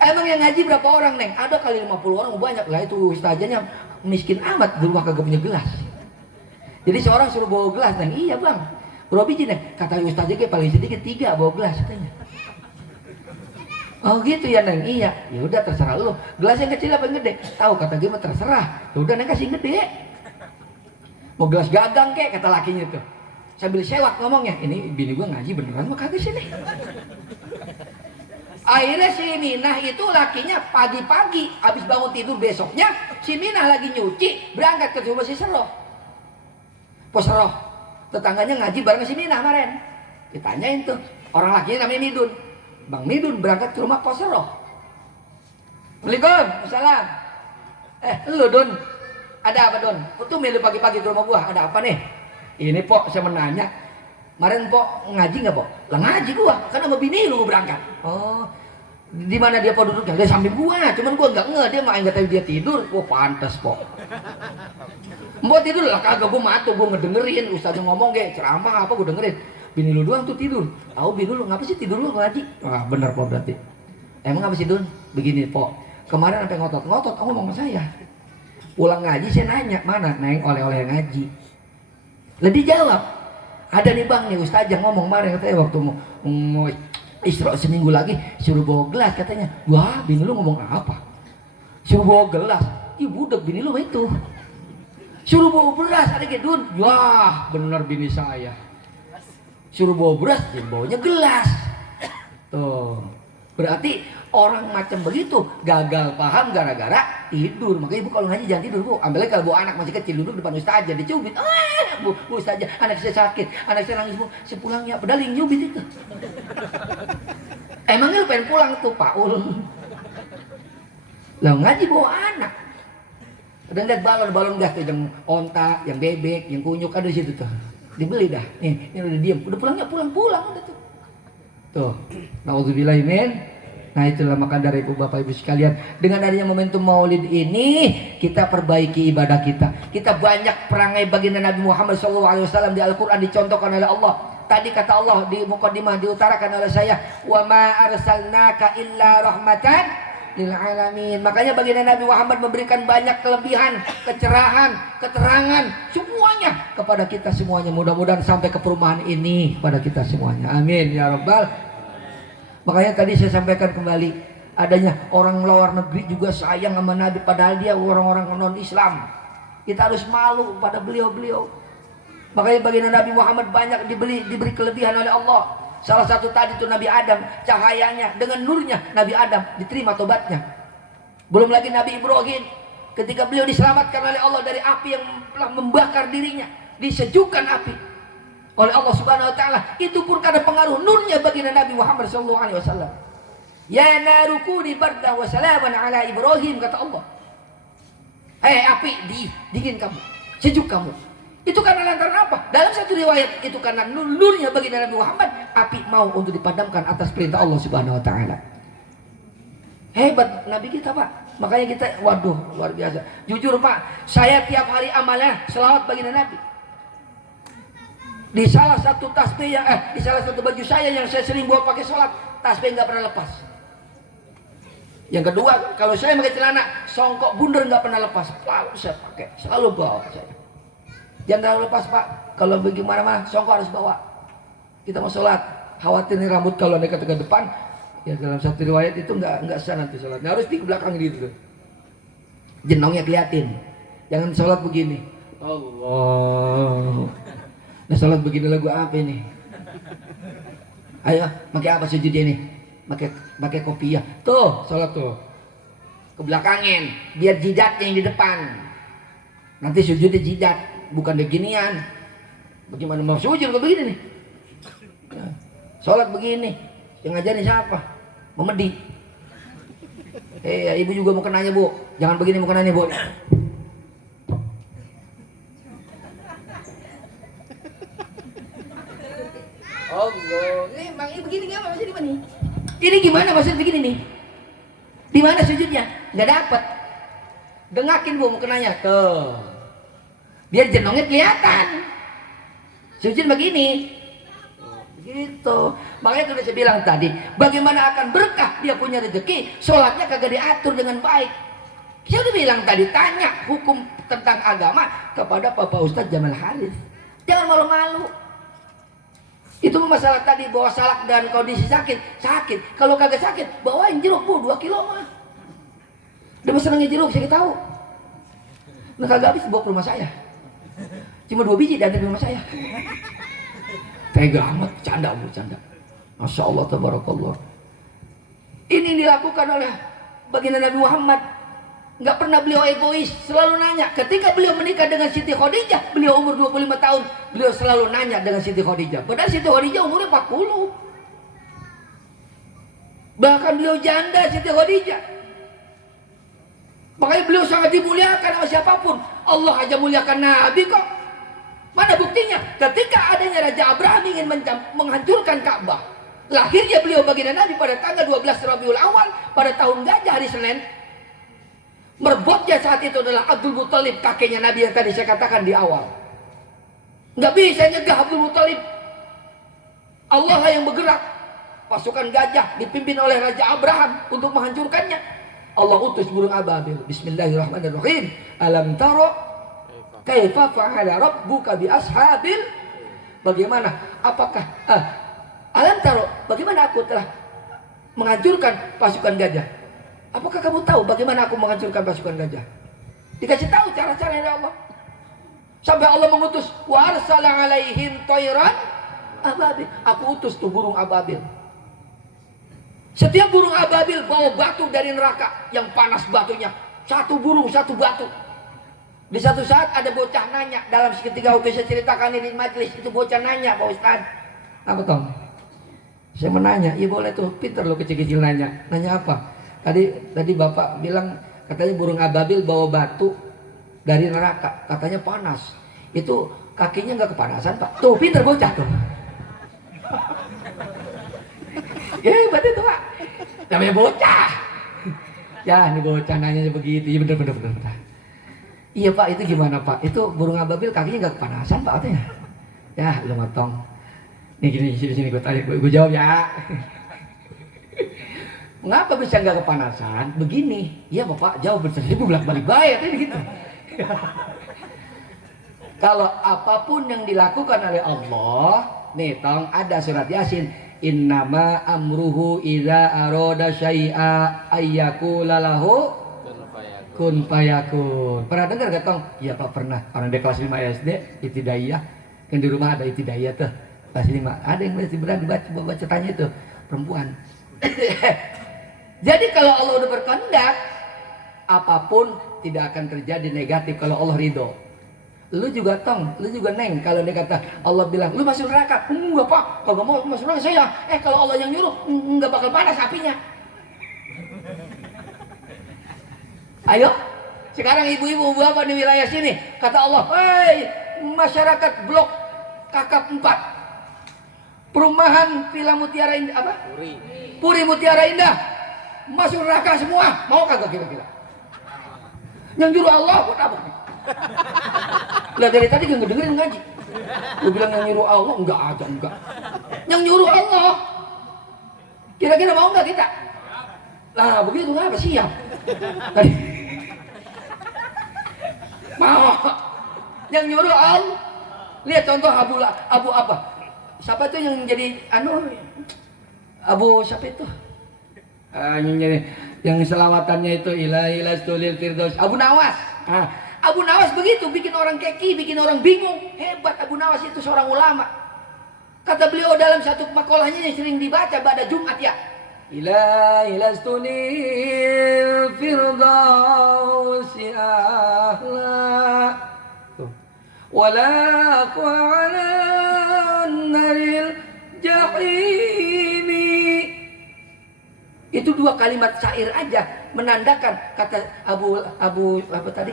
Emang yang ngaji berapa orang Neng? Ada kali 50 orang, banyak lah itu ustazahnya miskin amat di rumah kagak punya gelas. Jadi seorang suruh bawa gelas Neng. "Iya Bang, berapa biji Neng?" Kata ustazah paling sedikit 3 bawa gelas katanya. "Oh gitu ya Neng." "Iya." "Ya udah terserah lu. Gelas yang kecil apa yang gede?" "Tahu," kata dia mah terserah. "Ya udah Neng kasih gede." "Mau gelas gagang kek," kata lakinya tuh. Sambil sewak ngomongnya, "Ini bini gua ngaji beneran mah kagak sih nih." Akhirnya si Minah itu lakinya pagi-pagi habis bangun tidur besoknya si Minah lagi nyuci berangkat ke rumah si Seroh. Pos Seroh tetangganya ngaji bareng si Minah kemarin. Ditanyain tuh, Orang lakinya namanya Midun. Bang Midun berangkat ke rumah Kosero. Assalamualaikum. Salam. Lu Don. Ada apa Don? Tuh milih pagi-pagi ke rumah gua. Ada apa nih? Ini Pok, saya menanya. Kemarin Pok ngaji nggak Pok? Lah ngaji gua. Kan sama bini lu berangkat. Oh. Di mana dia Pok duduknya? Dia samping gua. Cuman gua nggak nge. Dia main kata dia tidur. Wah pantas Pok. Mbok tidur lah kagak, gua matu, gua ngedengerin ustaznya ngomong ceramah apa gua dengerin. Bini lu doang tuh tidur. Tahu bini lu ngapa sih tidur lu ngaji? Wah, bener Pok berarti. Emang apa sih Dun? Begini Pok. Kemarin sampai ngotot-ngotot ngomong sama saya. Pulang ngaji saya nanya, mana Neng oleh-oleh ngaji. Lebih jawab. Ada nih Bang nih ustazah ngomong kemarin katanya waktu mau Isra seminggu lagi suruh bawa gelas katanya. Wah, bini lu ngomong apa? Suruh bawa gelas. Ih budak bini lu itu. Suruh bawa beras ada gitu Dun. Wah, bener bini saya. Suruh bawa beras, dia bawanya gelas. Tuh. Berarti orang macam begitu gagal paham gara-gara tidur. Makanya ibu kalau ngaji jangan tidur bu. Ambilnya kalau bawa anak masih kecil duduk depan ustazah dicubit. Bu ustazah anak saya sakit, anak saya nangis bu. Sepulangnya padahal yang nyubit itu. Emangnya lu pengen pulang tuh Paul? Lah ngaji bawa anak. Udah lihat balon gas tuh yang onta, yang bebek, yang kunyuk ada di situ tuh. Dibeli dah. Nih, ini udah diem. Udah pulang udah tuh. Tuh. Nauzubillah min. Nah itulah maka dari ibu bapak ibu sekalian, dengan adanya momentum Maulid ini kita perbaiki ibadah kita. Kita banyak perangai baginda Nabi Muhammad SAW di Al-Quran dicontohkan oleh Allah. Tadi kata Allah di mukadimah diutarakan oleh saya, wa ma arsalnaka illa rahmatan lil alamin. Makanya baginda Nabi Muhammad memberikan banyak kelebihan, kecerahan, keterangan semuanya kepada kita semuanya. Mudah-mudahan sampai ke perumahan ini kepada kita semuanya. Amin ya rabbal. Makanya tadi saya sampaikan kembali, adanya orang luar negeri juga sayang sama Nabi padahal dia orang-orang non-Islam. Kita harus malu pada beliau-beliau. Makanya baginda Nabi Muhammad banyak diberi kelebihan oleh Allah. Salah satu tadi itu Nabi Adam, cahayanya dengan nurnya Nabi Adam diterima tobatnya. Belum lagi Nabi Ibrahim ketika beliau diselamatkan oleh Allah dari api yang telah membakar dirinya, disejukkan api oleh Allah Subhanahu wa taala. Itu pun karena pengaruh nurnya baginda Nabi Muhammad sallallahu alaihi wasallam. Ya narukuni barda wa salaman ala Ibrahim, kata Allah. Api dingin kamu, sejuk kamu. Itu karena lantaran apa? Dalam satu riwayat itu karena nurnya baginda Nabi Muhammad, api mau untuk dipadamkan atas perintah Allah Subhanahu wa taala. Hebat Nabi kita Pak. Makanya kita waduh luar biasa. Jujur Pak, saya tiap hari amalnya selawat baginda Nabi. Di salah satu tasbih yang di salah satu baju saya yang saya sering bawa pakai sholat, tasbih nggak pernah lepas. Yang kedua, kalau saya pakai celana songkok bundar nggak pernah lepas, selalu saya pakai, selalu bawa saya. Jangan terlalu lepas Pak, kalau bagaimana songkok harus bawa. Kita mau sholat, khawatir nih rambut kalau dekat ke depan, ya dalam satu riwayat itu nggak sah nanti sholatnya, harus di belakang gitu. Jenongnya keliatin, jangan sholat begini. Allah. Nah sholat begini lagu apa ini? Ayo, pakai apa sujudnya nih? Pakai kopiah. Tuh, sholat tuh. Ke belakangin, biar jidatnya yang di depan. Nanti sujudnya jidat, bukan beginian. Bagaimana mau sujud kalau begini nih? Nah, sholat begini, yang ngajarin siapa? Memedi. Ibu juga mau kenanya bu, jangan begini mau kenanya bu. Oh, ini bang ini begini nggak maksudnya gimana nih? Ini gimana maksudnya begini nih? Di mana sujudnya? Nggak dapet. Dengakin bu mau kenanya tuh. Biar jenongnya kelihatan. Sujud begini. Gitu. Makanya sudah saya bilang tadi, bagaimana akan berkah dia punya rezeki, sholatnya kagak diatur dengan baik. Saya udah bilang tadi, tanya hukum tentang agama kepada Bapak Ustadz Jamal Haris. Jangan malu-malu. Itu masalah tadi bawa salak dan kondisi sakit. Kalau kagak sakit, bawain jeruk bu 2 kilo mah. Udah senangnya jeruk saya tahu. Nah kagak habis bawa ke rumah saya. Cuma 2 biji dan di rumah saya. Tega amat, canda bu, canda. Masya Allah, tabarakallah. Ini dilakukan oleh baginda Nabi Muhammad. Nggak pernah beliau egois, selalu nanya. Ketika beliau menikah dengan Siti Khadijah, beliau umur 25 tahun, beliau selalu nanya dengan Siti Khadijah. Padahal Siti Khadijah umurnya 40. Bahkan beliau janda Siti Khadijah. Makanya beliau sangat dimuliakan sama siapapun. Allah aja muliakan Nabi kok. Mana buktinya? Ketika adanya Raja Abraham ingin menghancurkan Ka'bah, lahirnya beliau baginda Nabi pada tanggal 12 Rabiul Awal pada tahun gajah hari Senin. Merbotnya saat itu adalah Abdul Muthalib, kakeknya Nabi yang tadi saya katakan di awal. Nggak bisa nyegah Abdul Muthalib. Allah lah yang bergerak. Pasukan gajah dipimpin oleh Raja Abraham untuk menghancurkannya. Allah utus burung ababil. Bismillahirrahmanirrahim. Alam taro kaifa fa'ala rabbuka bi ashabil. Bagaimana? Apakah alam taro, bagaimana aku telah menghancurkan pasukan gajah? Apakah kamu tahu bagaimana aku menghancurkan pasukan gajah? Dikasih tahu cara-cara dari Allah. Sampai Allah mengutus wa arsala alaihim tayran ababil. Aku utus tuh burung ababil. Setiap burung ababil bawa batu dari neraka yang panas batunya. Satu burung, satu batu. Di satu saat ada bocah nanya. Dalam seketika waktu saya ceritakan ini di majelis. Itu bocah nanya, Pak Ustaz. Apa Tom? Saya menanya. Iya boleh tuh, pinter lo kecil-kecil nanya. Nanya apa? Tadi Bapak bilang katanya burung ababil bawa batu dari neraka. Katanya panas. Itu kakinya nggak kepanasan Pak. Tuh pinter bocah tuh. Ya hebat itu Pak. Namanya bocah. Ya ini bocah nanya begitu. Iya bener. Iya Pak, itu gimana Pak? Itu burung ababil kakinya nggak kepanasan Pak katanya. Ya lu ngotong. Nih gini sini gue tanya, gue jawab ya. Mengapa bisa nggak kepanasan? Begini. Iya Bapak jawab berseribu bolak-balik baik ini gitu. Kalau apapun yang dilakukan oleh Allah, nih tong ada surat Yasin. Innama amruhu idza arada syai'a ayyakula lahu kun fayakun. Pernah dengar gak Tong? Iya Pak pernah. Orang di kelas 5 SD Ibtidaiyah. Yang di rumah ada Ibtidaiyah tuh. Kelas 5. Ada yang masih berani baca tanya itu perempuan. Jadi kalau Allah udah berkehendak, apapun tidak akan terjadi negatif kalau Allah ridho. Lu juga Tong, lu juga Neng. Kalau dia kata Allah bilang lu masuk neraka, enggak Pak, kalau mau masuk neraka saya. Kalau Allah yang nyuruh, enggak bakal panas apinya. Ayo, sekarang ibu-ibu bapak di wilayah sini kata Allah, hei masyarakat blok Kakap 4, perumahan Villa Mutiara Indah apa? Puri Mutiara Indah, masuk neraka semua, mau kagak kira-kira? Yang nyuruh Allah buat apa? Lah dari tadi gak dengerin ngaji. Lu bilang yang nyuruh Allah, enggak. Yang nyuruh Allah. Kira-kira mau enggak kita? Lah begitu ngapa siap? Tadi. Mau. Yang nyuruh Allah. Lihat contoh Abu apa? Siapa tuh yang jadi Abu siapa itu? Yang selawatannya itu ilahi lastulil firdaus. Abu Nawas. Abu Nawas begitu, bikin orang keki, bikin orang bingung. Hebat Abu Nawas itu seorang ulama. Kata beliau dalam satu makolahnya yang sering dibaca pada Jumat ya. Ilahi lastunil firdausi ahla. Wala aqwa'ala naril jahimi. Itu dua kalimat syair aja menandakan kata Abu apa tadi?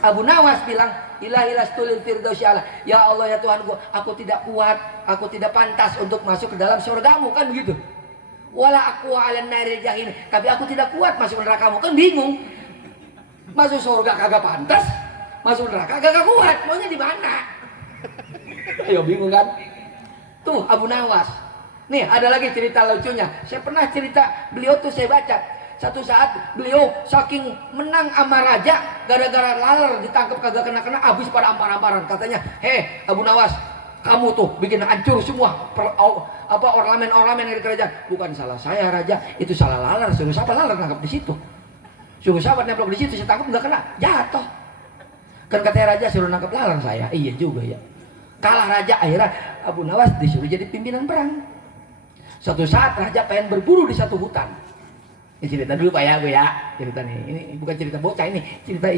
Abu Nawas bilang ilahi lastulil firdausi ala. Ya Allah ya Tuhanku, aku tidak kuat, aku tidak pantas untuk masuk ke dalam surgamu kan begitu. Wala aku ala naril jahim, tapi aku tidak kuat masuk nerakamu kan bingung. Masuk surga kagak pantas, masuk neraka kagak kuat, maunya di mana? Ayo bingung kan? Tuh Abu Nawas. Nih ada lagi cerita lucunya. Saya pernah cerita beliau tuh saya baca. Satu saat beliau saking menang sama raja gara-gara laler ditangkap kagak kena habis pada ampar-amparan. Katanya, Abu Nawas, kamu tuh bikin hancur semua ornamen-ornamen dari kerajaan. Bukan salah saya raja, itu salah laler. Suruh siapa laler nangkap di situ? Suruh sahabat nemplok di situ, saya tangkap nggak kena, jatuh. Kan katanya raja suruh nangkap laler saya. Iya juga ya. Kalah raja, akhirnya Abu Nawas disuruh jadi pimpinan perang. Suatu saat raja pengen berburu di satu hutan. Ini cerita dulu Pak ya, gue ya. Cerita nih. Ini bukan cerita bocah ini, cerita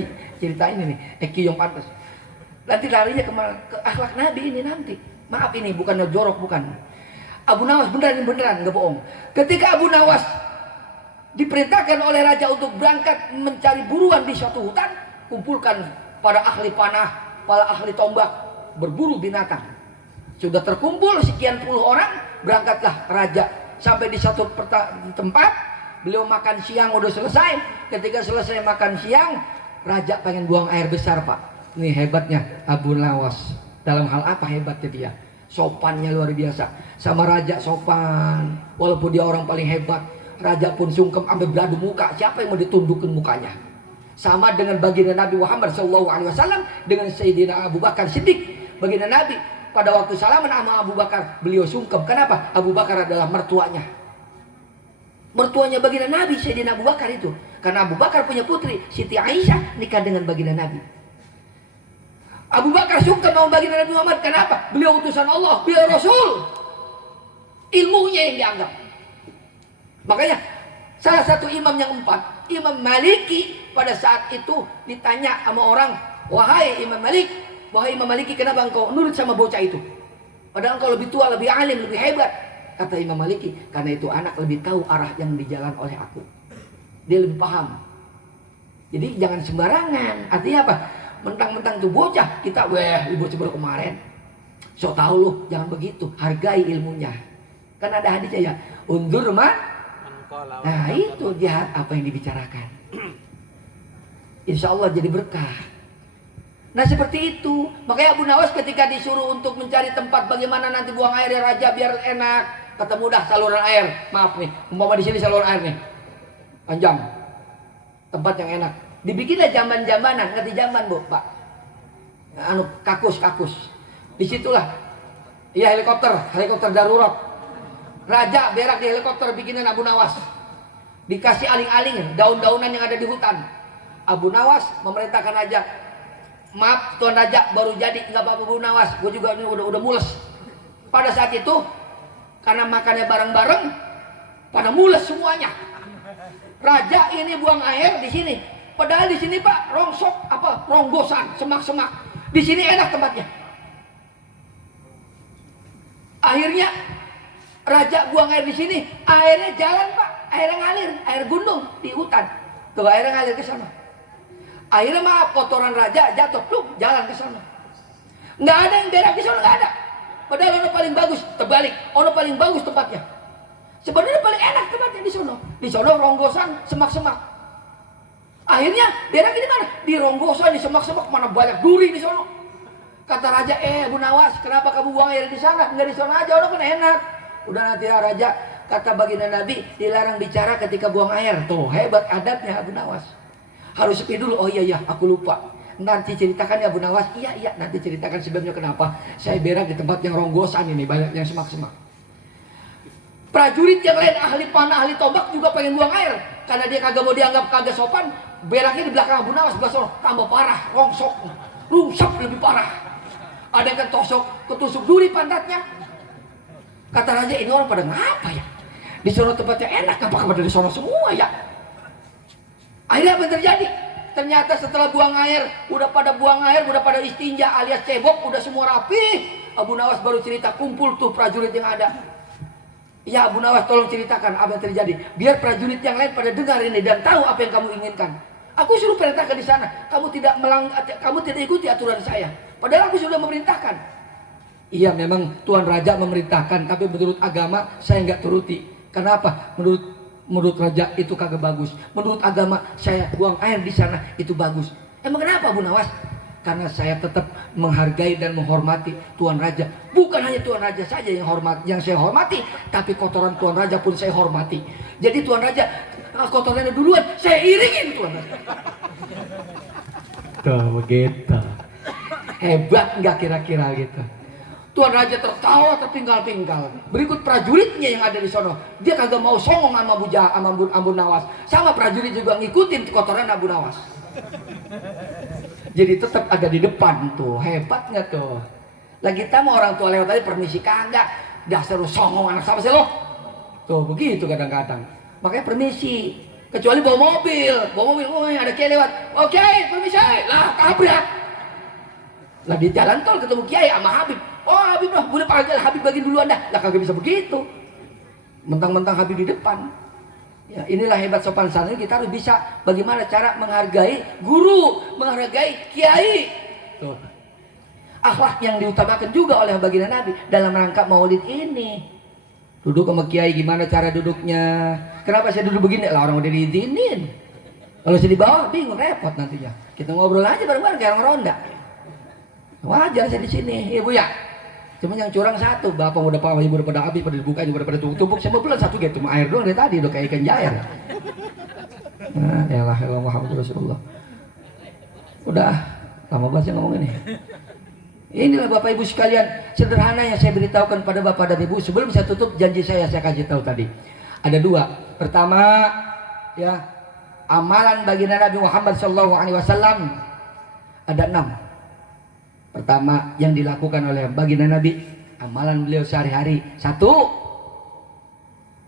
ini nih. EQ yang pantas. Nanti larinya ke akhlak Nabi ini nanti. Maaf ini bukan jorok bukan. Abu Nawas beneran enggak bohong. Ketika Abu Nawas diperintahkan oleh raja untuk berangkat mencari buruan di suatu hutan, kumpulkan para ahli panah, para ahli tombak, berburu binatang. Sudah terkumpul sekian puluh orang, berangkatlah raja sampai di satu tempat. Beliau makan siang udah selesai. Ketika selesai makan siang, raja pengen buang air besar, Pak. Ini hebatnya Abu Nawas. Dalam hal apa hebatnya dia? Sopannya luar biasa. Sama raja sopan, walaupun dia orang paling hebat. Raja pun sungkem sampai beradu muka. Siapa yang mau ditundukkan mukanya? Sama dengan baginda Nabi Muhammad SAW dengan Sayyidina Abu Bakar Siddiq. Baginda Nabi pada waktu salaman sama Abu Bakar, beliau sungkem. Kenapa? Abu Bakar adalah mertuanya. Mertuanya baginda Nabi, Sayyidina Abu Bakar itu. Karena Abu Bakar punya putri, Siti Aisyah, nikah dengan baginda Nabi. Abu Bakar sungkem sama baginda Nabi Muhammad. Kenapa? Beliau utusan Allah, beliau Rasul. Ilmunya yang dianggap. Makanya salah satu imam yang 4, Imam Maliki, pada saat itu ditanya sama orang, wahai Imam Malik, wahai Imam Maliki, kenapa engkau nurut sama bocah itu? Padahal engkau lebih tua, lebih alim, lebih hebat. Kata Imam Maliki, karena itu anak lebih tahu arah yang dijalan oleh aku. Dia lebih paham. Jadi jangan sembarangan. Artinya apa? Mentang-mentang tuh bocah, kita ibu baru kemarin. So tahu lu, jangan begitu. Hargai ilmunya. Kan ada hadisnya ya, undur mah. Nah itu dia apa yang dibicarakan. Insya Allah jadi berkah. Nah seperti itu. Makanya Abu Nawas ketika disuruh untuk mencari tempat bagaimana nanti buang airnya raja biar enak, ketemu dah saluran air. Maaf nih, umpama di sini saluran air nih, panjang, tempat yang enak. Dibikinlah jamban-jambanan, ngerti jamban bu, Pak? Anu kakus. Disitulah, iya helikopter darurat. Raja berak di helikopter bikinan Abu Nawas. Dikasih aling-aling, daun-daunan yang ada di hutan. Abu Nawas memerintahkan raja, maaf Tuan Raja, baru jadi, nggak apa-apa Abu Nawas, gue juga ini udah mules. Pada saat itu, karena makannya bareng-bareng, pada mules semuanya. Raja ini buang air di sini, padahal di sini Pak ronggosan, semak-semak. Di sini enak tempatnya. Akhirnya raja buang air di sini, airnya jalan Pak, airnya ngalir, air gunung di hutan. Tuh airnya ngalir ke sana. Akhirnya maaf, kotoran raja jatuh, jalan ke sana. Nggak ada yang berak di sana, nggak ada. Padahal ono paling bagus, terbalik, ono paling bagus tempatnya. Sebenarnya paling enak tempatnya di sana. Di sana ronggosan, semak-semak. Akhirnya berak di mana? Di ronggosan, di semak-semak, mana banyak duri di sana. Kata raja, Abu Nawas, kenapa kamu buang air di sana? Nggak di sana aja, ono kan enak. Udah nanti ya raja, kata baginda Nabi, dilarang bicara ketika buang air. Tuh hebat adabnya Abu Nawas. Harus sepi dulu. Oh iya aku lupa. Nanti ceritakan ya Abu Nawas. Iya nanti ceritakan sebabnya kenapa saya berak di tempat yang ronggosan ini, banyak yang semak-semak. Prajurit yang lain, ahli panah, ahli tombak juga pengen buang air. Karena dia kagak mau dianggap kagak sopan, beraknya di belakang Abu Nawas, sebelah sana. Tambah parah, rungsok lebih parah. Ada yang ketusuk duri pantatnya. Kata raja, ini orang pada ngapa ya? Di sana tempatnya enak, apakah pada di sana semua ya? Akhirnya apa yang terjadi? Ternyata setelah buang air, udah pada istinja alias cebok, udah semua rapi. Abu Nawas baru cerita, kumpul tuh prajurit yang ada. Ya Abu Nawas, tolong ceritakan apa yang terjadi. Biar prajurit yang lain pada dengar ini dan tahu apa yang kamu inginkan. Aku suruh perintahkan di sana, kamu tidak ikuti aturan saya. Padahal aku sudah memerintahkan. Iya memang Tuan Raja memerintahkan, tapi menurut agama saya nggak turuti. Kenapa? Menurut Raja itu kagak bagus. Menurut agama saya buang air di sana itu bagus. Emang kenapa Abu Nawas? Karena saya tetap menghargai dan menghormati Tuan Raja. Bukan hanya Tuan Raja saja yang saya hormati, tapi kotoran Tuan Raja pun saya hormati. Jadi Tuan Raja kotorannya duluan, saya iringin Tuan Raja. Tuh begitu. Hebat nggak kira-kira gitu? Tuan Raja tertawa terpinggal-pinggal. Berikut prajuritnya yang ada di sono. Dia kagak mau songong sama Abu Nawas. Sama prajurit juga ngikutin kotoran Abu Nawas. Jadi tetap ada di depan tuh. Hebat nggak tuh? Lagi kita mau orang tua lewat aja permisi kagak. Dasar lu songong anak siapa sih lo? Tuh begitu kadang-kadang. Makanya permisi. Kecuali bawa mobil, oh ada kiai lewat. Oke, permisi. Lah tabrak. Lah di jalan tol ketemu kiai sama Habib. Oh Habib lah, boleh panggil Habib bagi duluan dah. Lah kagak bisa begitu. Mentang-mentang Habib di depan. Ya, inilah hebat sopan santun, kita harus bisa bagaimana cara menghargai guru, menghargai kiai. Tuh. Akhlak yang diutamakan juga oleh baginda Nabi dalam rangka maulid ini. Duduk sama kiai gimana cara duduknya? Kenapa saya duduk begini? Lah orang udah diizinin. Kalau saya di bawah bingung, repot nantinya. Kita ngobrol aja bareng-bareng kayak orang ronda. Wajar saya di sini, ibu ya. Cuma yang curang satu, bapak udah pawai, ibu udah pada habis, pada dibuka, ibu udah pada tumpuk, sama bulan satu gitu, cuma air doang dari tadi, udah kayak ikan jair. Nah, elah Muhammad Rasulullah. Udah, lama banget saya ngomong ini. Inilah bapak ibu sekalian, sederhana yang saya beritahukan pada bapak dan ibu. Sebelum saya tutup janji saya kasih tahu tadi. Ada dua. Pertama, ya, amalan baginda Nabi Muhammad SAW ada 6. Pertama yang dilakukan oleh baginda Nabi, amalan beliau sehari-hari. 1,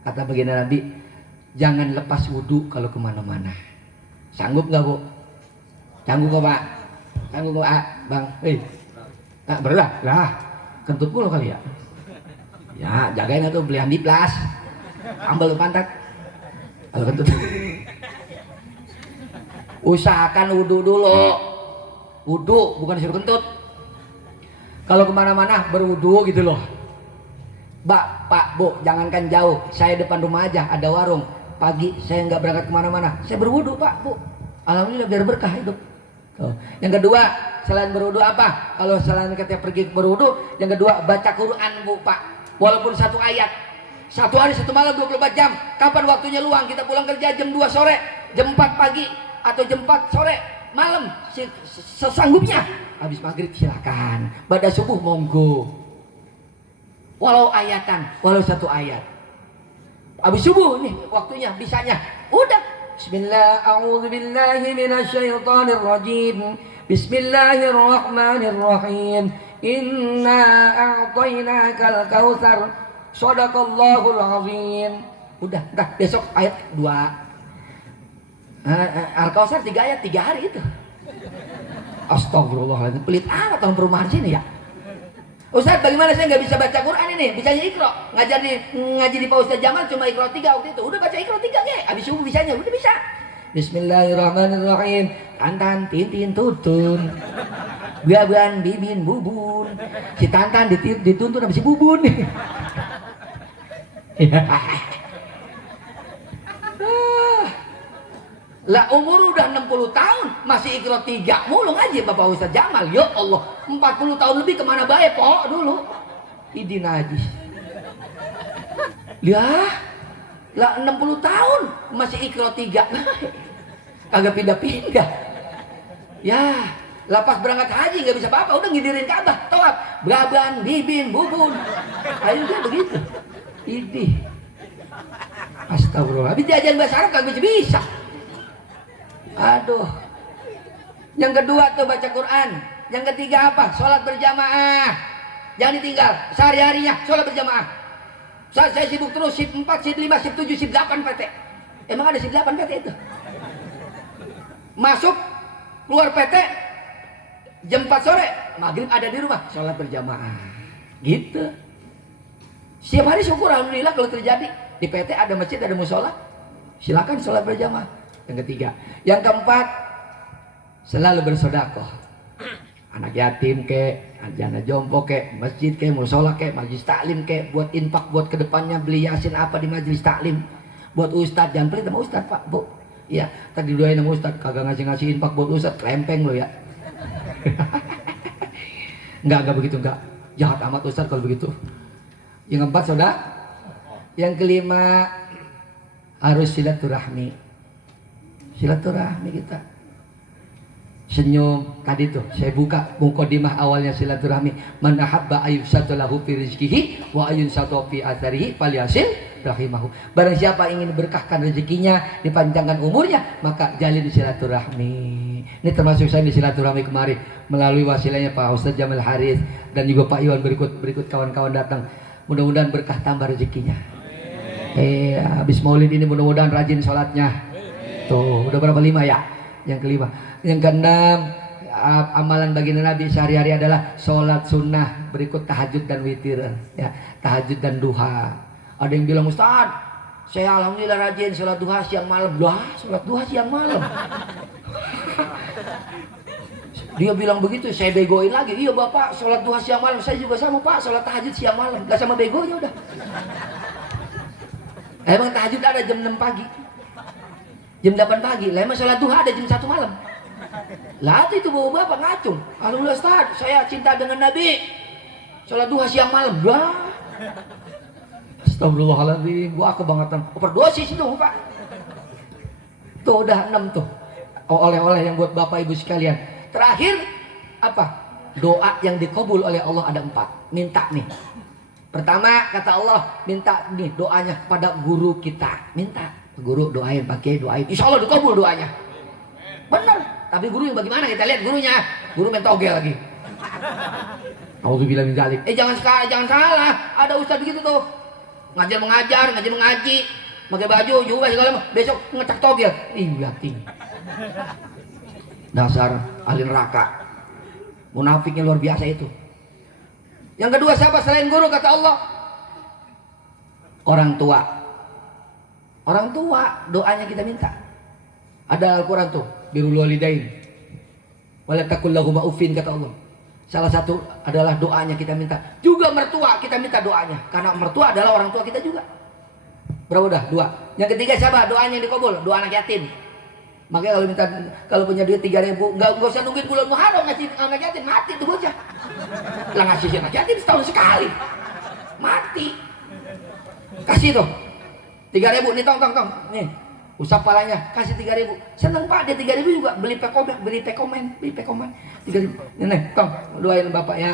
kata baginda Nabi, jangan lepas wudhu kalau kemana-mana. Sanggup nggak bu? Sanggup nggak pak? Sanggup nggak bang? Tak berat lah, kentut mulu kali ya. Ya jagain atau beli handiplas, ambal ke pantat. Kalau kentut, usahakan wudhu dulu. Wudhu bukan disuruh kentut. Kalau kemana-mana berwudu gitu loh. Pak, bu, jangankan jauh. Saya depan rumah aja ada warung. Pagi saya nggak berangkat kemana-mana. Saya berwudu pak, bu. Alhamdulillah biar berkah hidup. Tuh. Yang kedua, selain berwudu apa? Kalau selain kita pergi berwudu, yang kedua baca Quran bu pak. Walaupun 1 ayat. 1 hari 1 malam 24 jam. Kapan waktunya luang? Kita pulang kerja jam 2 sore, jam 4 pagi, atau jam 4 sore. Malam sesanggupnya. Habis maghrib silakan. Pada subuh monggo. Walau ayatan, walau 1 ayat. Habis subuh nih waktunya, bisanya. Udah. Bismillah, a'udzubillahi minasyaitonirrajim. Bismillahirrahmanirrahim. Inna a'tainakal kautsar. Shadaqallahul azim. Udah, besok ayat 2. Al-Kausar 3 ayat 3 hari itu. Astagfirullahaladzim, pelit amat orang perumahan sini ya. Ustaz, bagaimana saya nggak bisa baca Quran ini? Bisanya Iqra. Ngaji di Pak Ustaz Jamal cuma Iqra 3 waktu itu. Udah baca Iqra 3 ge. Habis subuh bisanya, udah bisa. Bismillahirrahmanirrahim. Tantan tintin tutun. Buan bibin bubun. Si Tantan dituntun sama si bubun. Lah umur udah 60 tahun masih Iqra 3 mulu ngaji Bapak Ustaz Jamal. Ya Allah, 40 tahun lebih kemana baik po dulu. Idi najis. Lah 60 tahun masih Iqra 3. Kagak pindah-pindah. Ya, lapas berangkat haji nggak bisa apa-apa, udah ngidirin Ka'bah, tawaf, braban, bibin, bubun. Akhirnya begitu. Idi. Astagfirullah. Habis diajarin bahasa Arab kagak bisa. Aduh. Yang kedua tuh baca Quran. Yang ketiga apa? Sholat berjamaah. Jangan ditinggal. Sehari-harinya sholat berjamaah. Saya sibuk terus. Sip 4, sip 5, sip 7, sip 8 PT. Emang ada sip 8 PT itu? Masuk, keluar PT, jam 4 sore, maghrib ada di rumah, sholat berjamaah. Gitu. Setiap hari syukur alhamdulillah kalau terjadi. Di PT ada masjid, ada musola. Silakan sholat berjamaah. Yang ketiga. Yang keempat, selalu bersedekah. Anak yatim ke, anak jompo ke, masjid ke, musola ke, majelis taklim ke, buat infak, buat kedepannya beli yasin apa di majelis taklim. Buat ustadz, jangan pelit sama ustadz pak, bu. Iya, tadi doain sama ustadz, kagak ngasih infak buat ustadz, kelempeng lo ya. Enggak begitu, enggak. Jahat amat ustadz kalau begitu. Yang keempat, saudara. Yang kelima, harus silaturahmi. Silaturahmi kita. Senyum tadi tuh saya buka mukadimah awalnya silaturahmi. Man ahabba ayyusatu lahu fi rizqihi wa ayyunsatu fi atharihi falyasil rahimahu. Barang siapa ingin berkahkan rezekinya, dipanjangkan umurnya, maka jalin silaturahmi. Ini termasuk saya di silaturahmi kemarin melalui wasilahnya Pak Ustaz Jamal Harith dan juga Pak Iwan berikut kawan-kawan datang. Mudah-mudahan berkah tambah rezekinya. Habis Maulid ini mudah-mudahan rajin sholatnya. Tuh, udah berapa 5 ya? Yang kelima. Yang keenam, amalan baginda Nabi sehari-hari adalah sholat sunnah berikut tahajud dan witir. Ya, tahajud dan duha. Ada yang bilang, Ustaz, Saya alhamdulillah rajin sholat duha siang malam. Lah, sholat duha siang malam. Dia bilang begitu, saya begoin lagi. Iya bapak, sholat duha siang malam. Saya juga sama pak, sholat tahajud siang malam. Gak sama begonya udah. Emang tahajud ada jam 6 pagi, jam 8 pagi. Lah emang sholat duha ada jam 1 malam. Lah itu bapak ngacung. Alhamdulillah Ustaz, saya cinta dengan Nabi. Sholat duha siang malam. Lah. Astagfirullahaladzim, gua kebangetan. Overdosis itu pak. Tuh udah 6 tuh. Oleh-oleh yang buat bapak ibu sekalian. Terakhir apa? Doa yang dikabul oleh Allah ada 4. Minta nih. Pertama kata Allah, minta nih doanya pada guru kita. Minta. Guru doain, pakai doain. Insya Allah dikabul doanya. Bener. Tapi guru yang bagaimana kita lihat gurunya. Guru main togel lagi. Auzubillah min dzalik. Jangan salah. Ada ustaz begitu tuh. Ngajar mengajar, ngaji mengaji. Pakai baju juga segala besok ngecak togel. Yakin. Dasar ahli neraka. Munafiknya luar biasa itu. Yang kedua siapa selain guru kata Allah? Orang tua. Orang tua doanya kita minta. Ada Al-Quran tuh, birrul walidain. Wala taqul lahuma uffin kata Allah. Salah satu adalah doanya kita minta. Juga mertua kita minta doanya. Karena mertua adalah orang tua kita juga. Berapa udah? 2. Yang ketiga siapa? Doanya yang dikabul. Doa anak yatim. Makanya kalau punya duit 3.000, nggak usah nungguin bulan Muharram ngasih anak yatim, mati tuh bocah. Lah ngasih anak yatim setahun sekali, mati. Kasih tuh 3.000 nih tong nih, usap palanya, kasih 3.000. Seneng pak dia 3.000 juga beli pekomen 3.000. Nih tong doain bapak ya.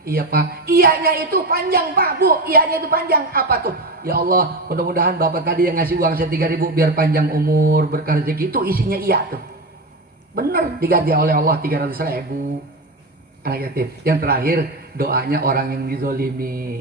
Iya pak, iyanya itu panjang pak, bu, iyanya itu panjang. Apa tuh? Ya Allah, mudah-mudahan bapak tadi yang ngasih uang saya 3.000 biar panjang umur, berkah rezeki. Itu isinya iya tuh. Bener, diganti oleh Allah 300.000 anak yatim. Yang terakhir doanya orang yang dizolimi.